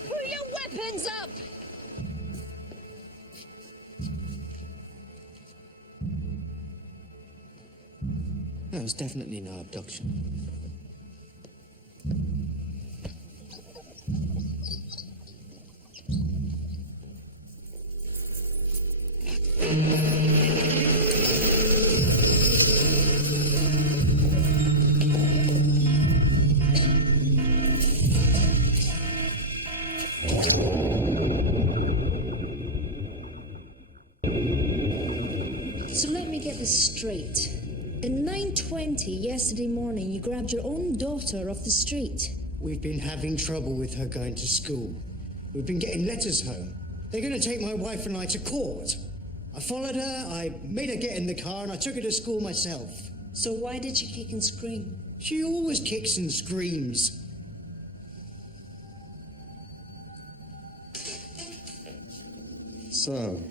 Put your weapons up! That was definitely no abduction. So let me get this straight. At 9:20 yesterday morning, you grabbed your own daughter off the street. We've been having trouble with her going to school. We've been getting letters home. They're going to take my wife and I to court. I followed her, I made her get in the car, and I took her to school myself. So why did she kick and scream? She always kicks and screams. So,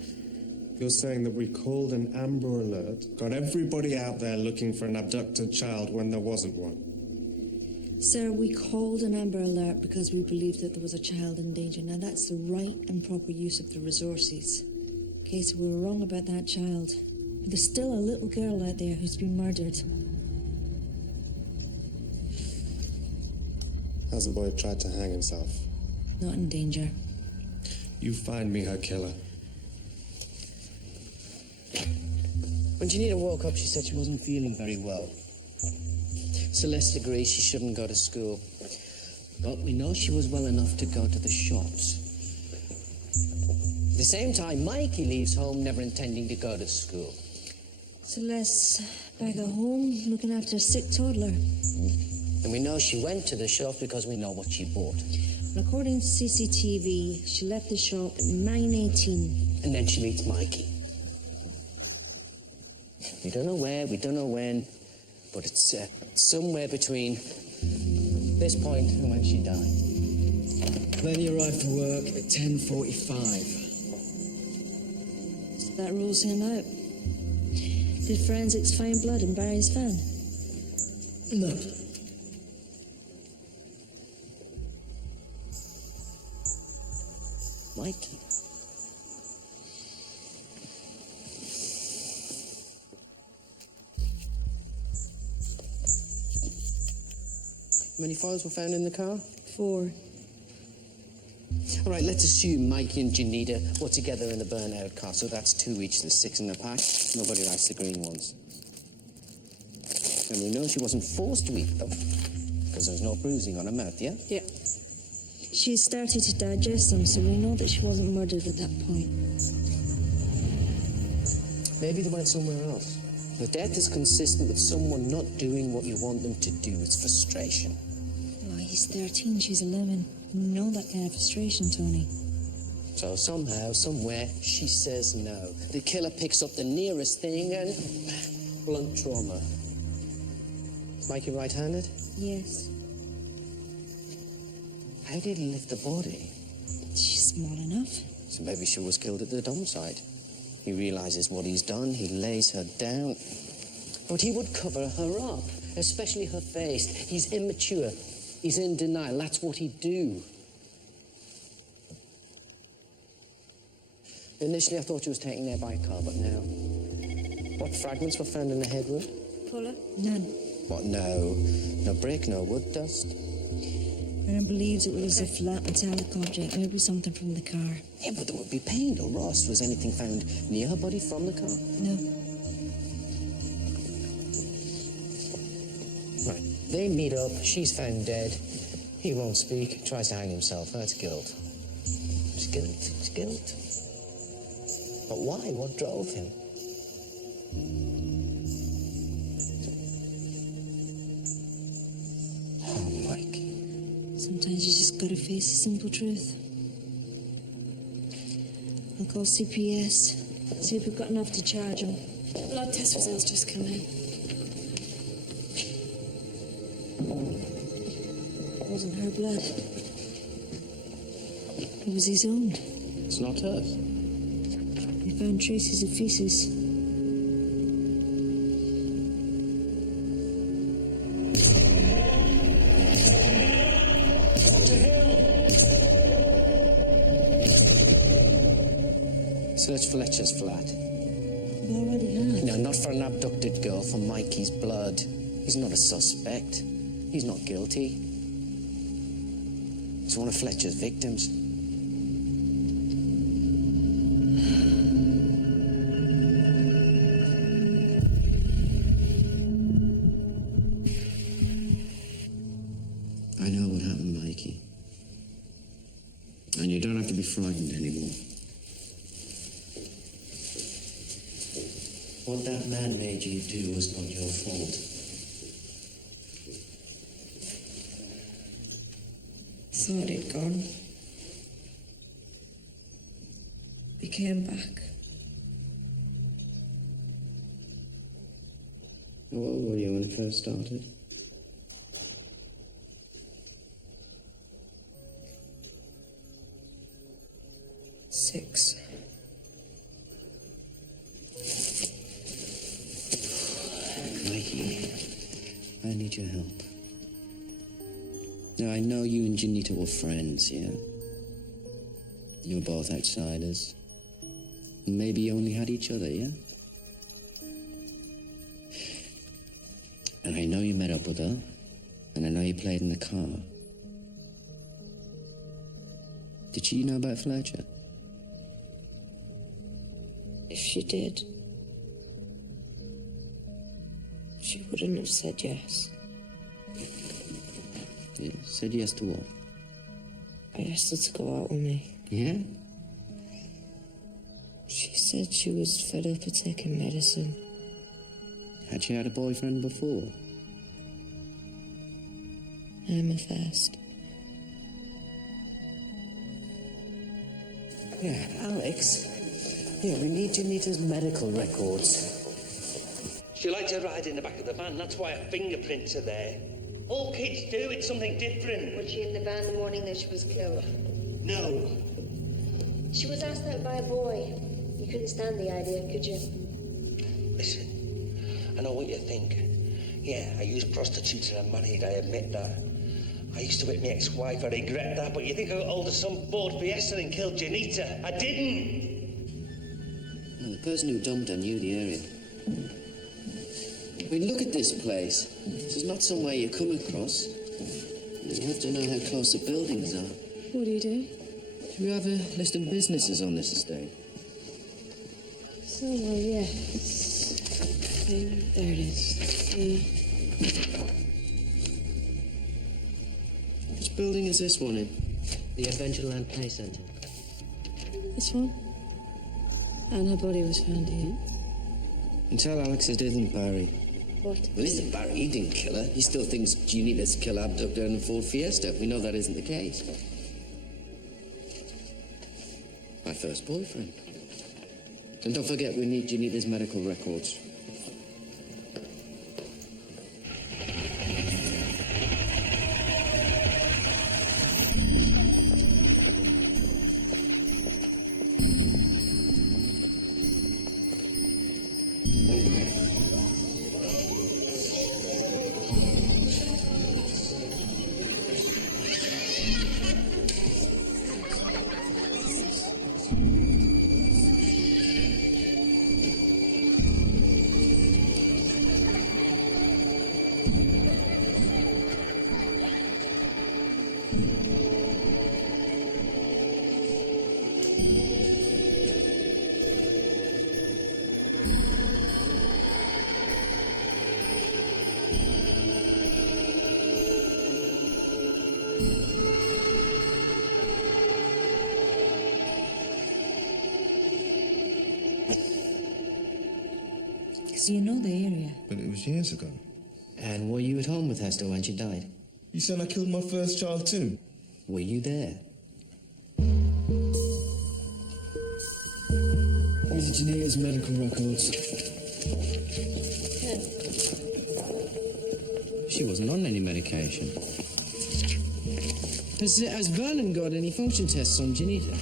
you're saying that we called an Amber Alert, got everybody out there looking for an abducted child when there wasn't one? Sir, we called an Amber Alert because we believed that there was a child in danger. Now, that's the right and proper use of the resources. Okay, so we were wrong about that child. But there's still a little girl out there who's been murdered. Has the boy tried to hang himself? Not in danger. You find me her killer. When Janita woke up, she said she wasn't feeling very well. Celeste agrees she shouldn't go to school. But we know she was well enough to go to the shops. At the same time, Mikey leaves home never intending to go to school. Celeste back at home looking after a sick toddler. And we know she went to the shop because we know what she bought. And according to CCTV, she left the shop at 9:18. And then she meets Mikey. We don't know where, we don't know when, but it's somewhere between this point and when she died. Then he arrived for work at 10:45. So that rules him out. Did forensics find blood in Barry's van? No. Mikey. How many files were found in the car? 4. All right, let's assume Mikey and Janita were together in the burnout car, so that's 2 each, there's 6 in the pack. Nobody likes the green ones. And we know she wasn't forced to eat them, because there was no bruising on her mouth, yeah? Yeah. She started to digest them, so we know that she wasn't murdered at that point. Maybe they went somewhere else. The death is consistent with someone not doing what you want them to do. It's frustration. Oh, he's 13, she's 11. You know that kind of frustration, Tony. So somehow, somewhere, she says no. The killer picks up the nearest thing and... blunt trauma. Is Mikey right-handed? Yes. How did he lift the body? She's small enough. So maybe she was killed at the dump site. He realizes what he's done, he lays her down. But he would cover her up, especially her face. He's immature. He's in denial. That's what he'd do. Initially, I thought she was taken there by a car, but now... What fragments were found in the headwood? Fuller? None. What, no? No brick, no wood dust? Aaron believes it was a flat metallic object, maybe something from the car. Yeah, but there would be paint or rust. Was anything found near her body from the car? No. Right. They meet up. She's found dead. He won't speak. Tries to hang himself. That's guilt. It's guilt. It's guilt. But why? What drove him? Oh, Mike. Sometimes you just gotta face the simple truth. I'll call CPS. See if we've got enough to charge him. Blood test results just come in. It wasn't her blood. It was his own. It's not hers. They found traces of feces. Search Fletcher's flat. We already have. No, not for an abducted girl, for Mikey's blood. He's not a suspect. He's not guilty. He's one of Fletcher's victims. I know what happened, Mikey. And you don't have to be frightened anymore. What that man made you do was not your fault. Thought he'd gone. He came back. How old were you when it first started? Six. Mikey, I need your help. Now, I know you and Janita were friends, yeah? You were both outsiders. Maybe you only had each other, yeah? And I know you met up with her, and I know you played in the car. Did she know about Fletcher? If she did, she wouldn't have said yes. Yeah, said yes to what? I asked her to go out with me. Yeah? She said she was fed up with taking medicine. Had she had a boyfriend before? I'm a first. Yeah, Alex. Yeah, we need Janita's medical records. She liked to ride in the back of the van. That's why her fingerprints are there. All kids do. It's something different. Was she in the van the morning that she was killed? No. She was asked out by a boy. You couldn't stand the idea, could you? Listen, I know what you think. Yeah, I used prostitutes and I'm married, I admit that. I used to whip my ex-wife. I regret that, but you think I got hold of some bored Fiesta and killed Janita? I didn't. No, the person who dumped her knew the area. I mean, look at this place. This is not somewhere you come across. You have to know how close the buildings are. What do you do? Do you have a list of businesses on this estate? Somewhere, yes. There it is. Which building is this one in? The Adventureland Play Centre. This one? And her body was found here. And tell Alex it isn't Barry. What? Well, it isn't Barry. He didn't kill her. He still thinks Janita's killer abducted her in a Ford Fiesta. We know that isn't the case. My first boyfriend. And don't forget, we need Janita's medical records. So you know the area. But it was years ago. And were you at home with Hester when she died? You said I killed my first child too? Were you there? These are Janita's medical records. She wasn't on any medication. Has Vernon got any function tests on Janita?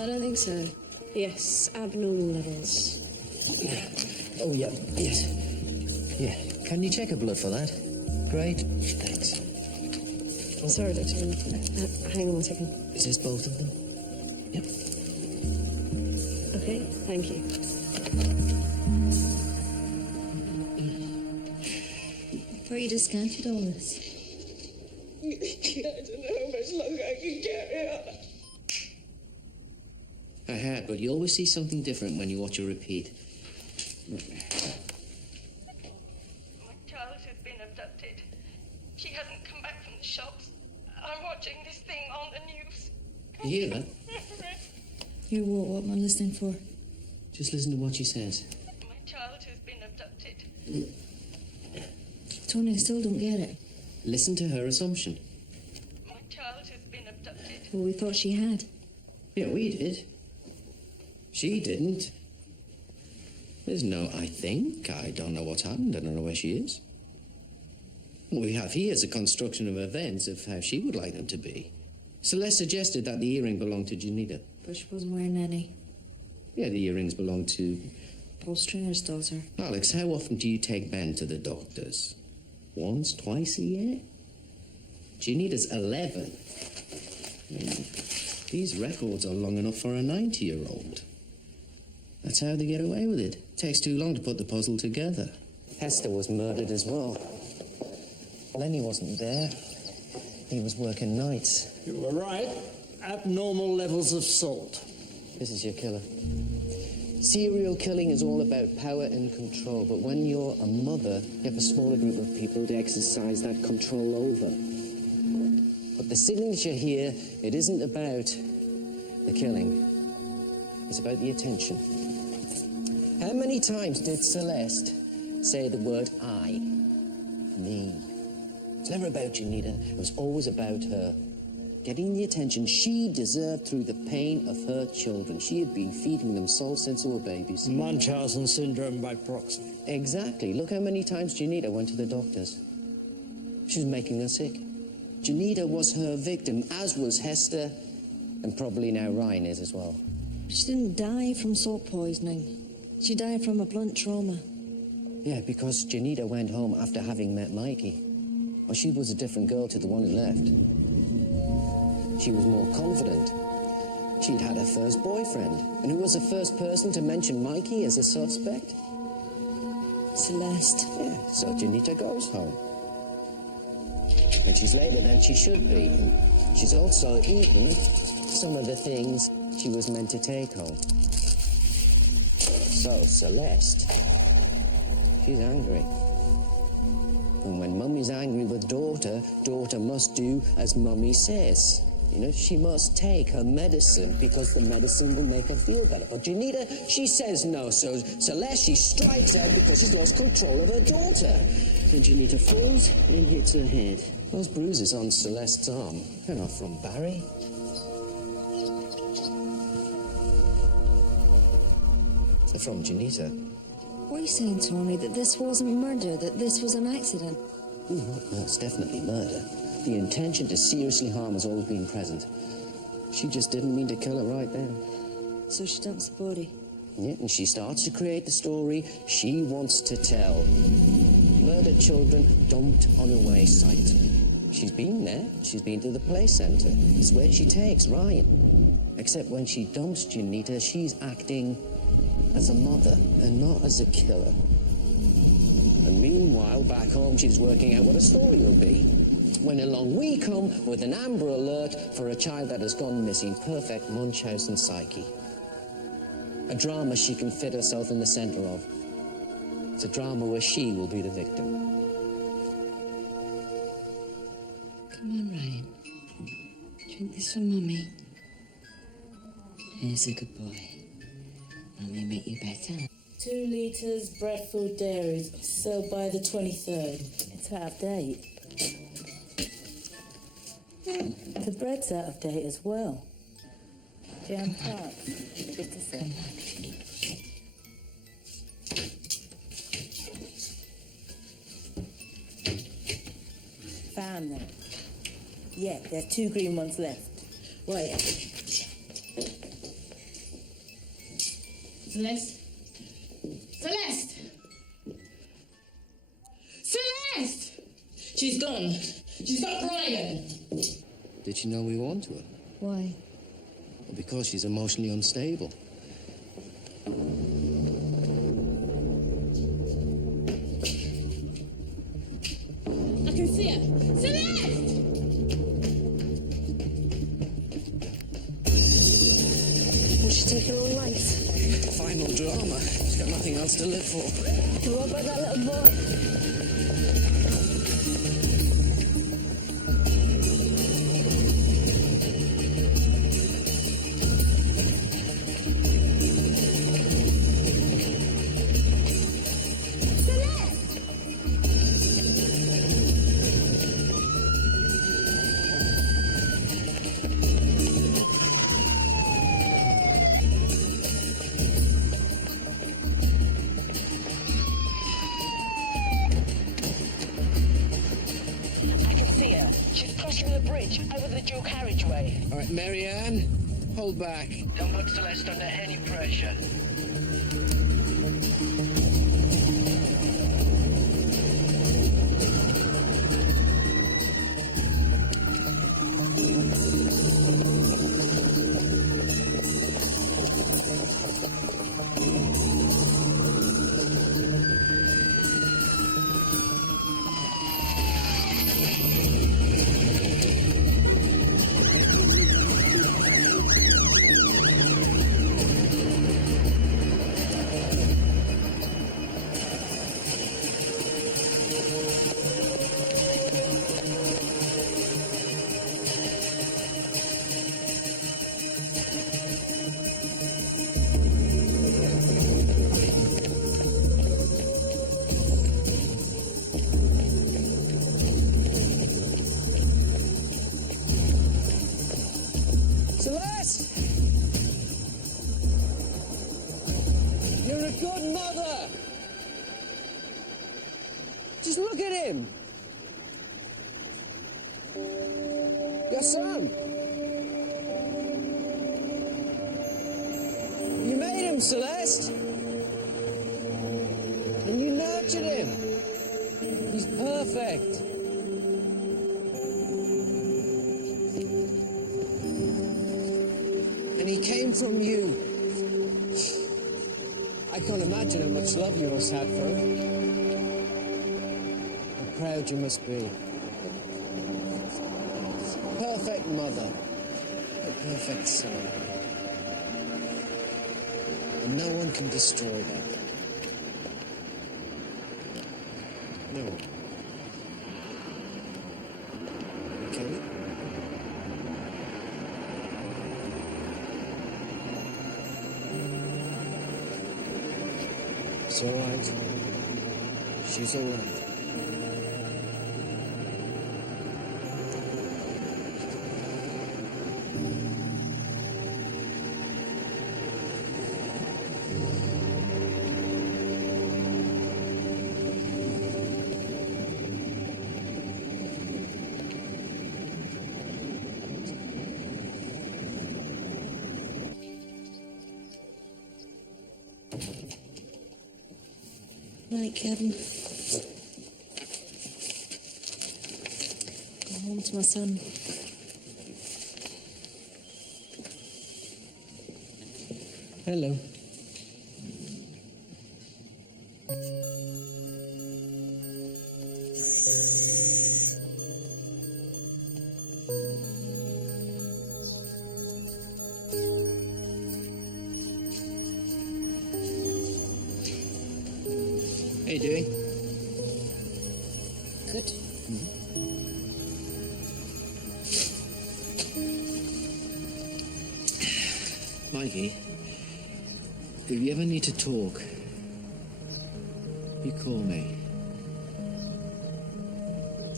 I don't think so. Yes, abnormal levels. Oh, yeah, yes. Yeah. Can you check her blood for that? Great. Thanks. Sorry, Doctor. Hang on one second. Is this both of them? Yep. Okay, thank you. I thought you discounted all this. I don't know how much longer I can carry on. I had, but you always see something different when you watch a repeat. My child has been abducted. She hasn't come back from the shops. I'm watching this thing on the news. You hear that? Hear what am I listening for? Just listen to what she says. My child has been abducted. Tony, I still don't get it. Listen to her assumption. My child has been abducted. Well, we thought she had. Yeah, we did. She didn't. There's no I think. I don't know what's happened. I don't know where she is. What we have here is a construction of events of how she would like them to be. Celeste suggested that the earring belonged to Janita. But she wasn't wearing any. Yeah, the earrings belong to... Paul Stringer's daughter. Alex, how often do you take Ben to the doctors? Once, twice a year? Janita's 11. These records are long enough for a 90-year-old. That's how they get away with it. Takes too long to put the puzzle together. Hester was murdered as well. Lenny wasn't there. He was working nights. You were right. Abnormal levels of salt. This is your killer. Serial killing is all about power and control, but when you're a mother, you have a smaller group of people to exercise that control over. But the signature here, it isn't about the killing. It's about the attention. How many times did Celeste say the word I? Me. It's never about Janita. It was always about her. Getting the attention she deserved through the pain of her children. She had been feeding them soul since they were babies. Munchausen syndrome by proxy. Exactly. Look how many times Janita went to the doctors. She was making her sick. Janita was her victim, as was Hester, and probably now Ryan is as well. She didn't die from salt poisoning. She died from a blunt trauma. Yeah, because Janita went home after having met Mikey. Well, she was a different girl to the one who left. She was more confident. She'd had her first boyfriend. And who was the first person to mention Mikey as a suspect? Celeste. Yeah, so Janita goes home. And she's later than she should be. And she's also eaten some of the things she was meant to take home. So, Celeste, she's angry. And when Mummy's angry with daughter, daughter must do as Mummy says. You know, she must take her medicine because the medicine will make her feel better. But Janita, she says no. So Celeste, she strikes her because she's lost control of her daughter. And Janita falls and hits her head. Those bruises on Celeste's arm, they're not from Barry. They're from Janita. What are you saying, Tony? That this wasn't murder? That this was an accident? No, it's definitely murder. The intention to seriously harm has always been present. She just didn't mean to kill her right then. So she dumps the body? Yeah, and she starts to create the story she wants to tell. Murdered children dumped on a wayside. She's been there. She's been to the play centre. It's where she takes Ryan. Except when she dumps Janita, she's acting as a mother and not as a killer. And meanwhile, back home, she's working out what a story will be. When along we come with an Amber Alert for a child that has gone missing. Perfect Munchausen psyche. A drama she can fit herself in the centre of. It's a drama where she will be the victim. Come on, Ryan. Drink this for Mummy. Here's a good boy. Mummy make you better. 2 litres Bradford dairies, sell by the 23rd. It's out of date. The bread's out of date as well. Jam tarts, just a sec. Found them. Yeah, there's 2 green ones left. Wait. Celeste? Celeste! Celeste! She's gone. She's got Brian. Did she know we were onto her? Why? Well, because she's emotionally unstable. I can see her. Celeste! Will she take her own life? Final drama. She's got nothing else to live for. What about that little boy? All right, Marianne, hold back. Don't put Celeste under any pressure. Celeste! You're a good mother! Just look at him! Your son! You made him, Celeste! And you nurtured him! He's perfect! He came from you. I can't imagine how much love you must have for him. How proud you must be. Perfect mother. A perfect son. And no one can destroy that. No one. Okay? It's all right. She's all right. Night, Kevin. Go home to my son. Hello. How you doing? Good. Mikey, if you ever need to talk, you call me.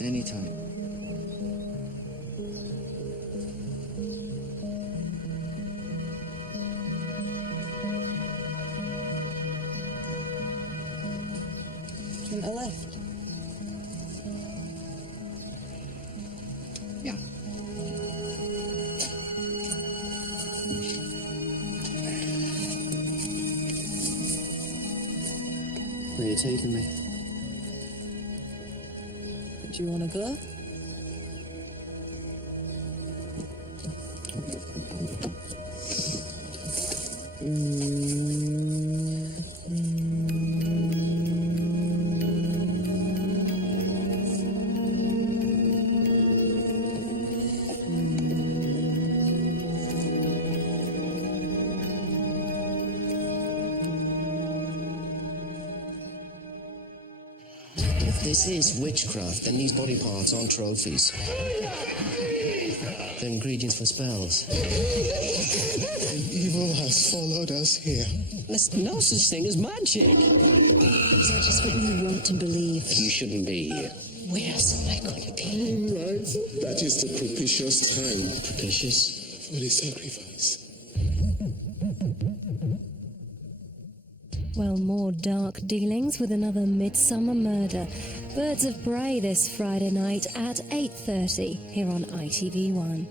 Anytime. Do you want a lift? Yeah. Where are you taking me? Do you want to go? If this is witchcraft, then these body parts aren't trophies. They're ingredients for spells. Evil has followed us here. There's no such thing as magic. Is that just what you want to believe? You shouldn't be here. Where's I going to be? Right. That is the propitious time. Propitious? For the sacrifice. Well, more dark dealings with another midsummer murder. Birds of Prey this Friday night at 8:30 here on ITV1.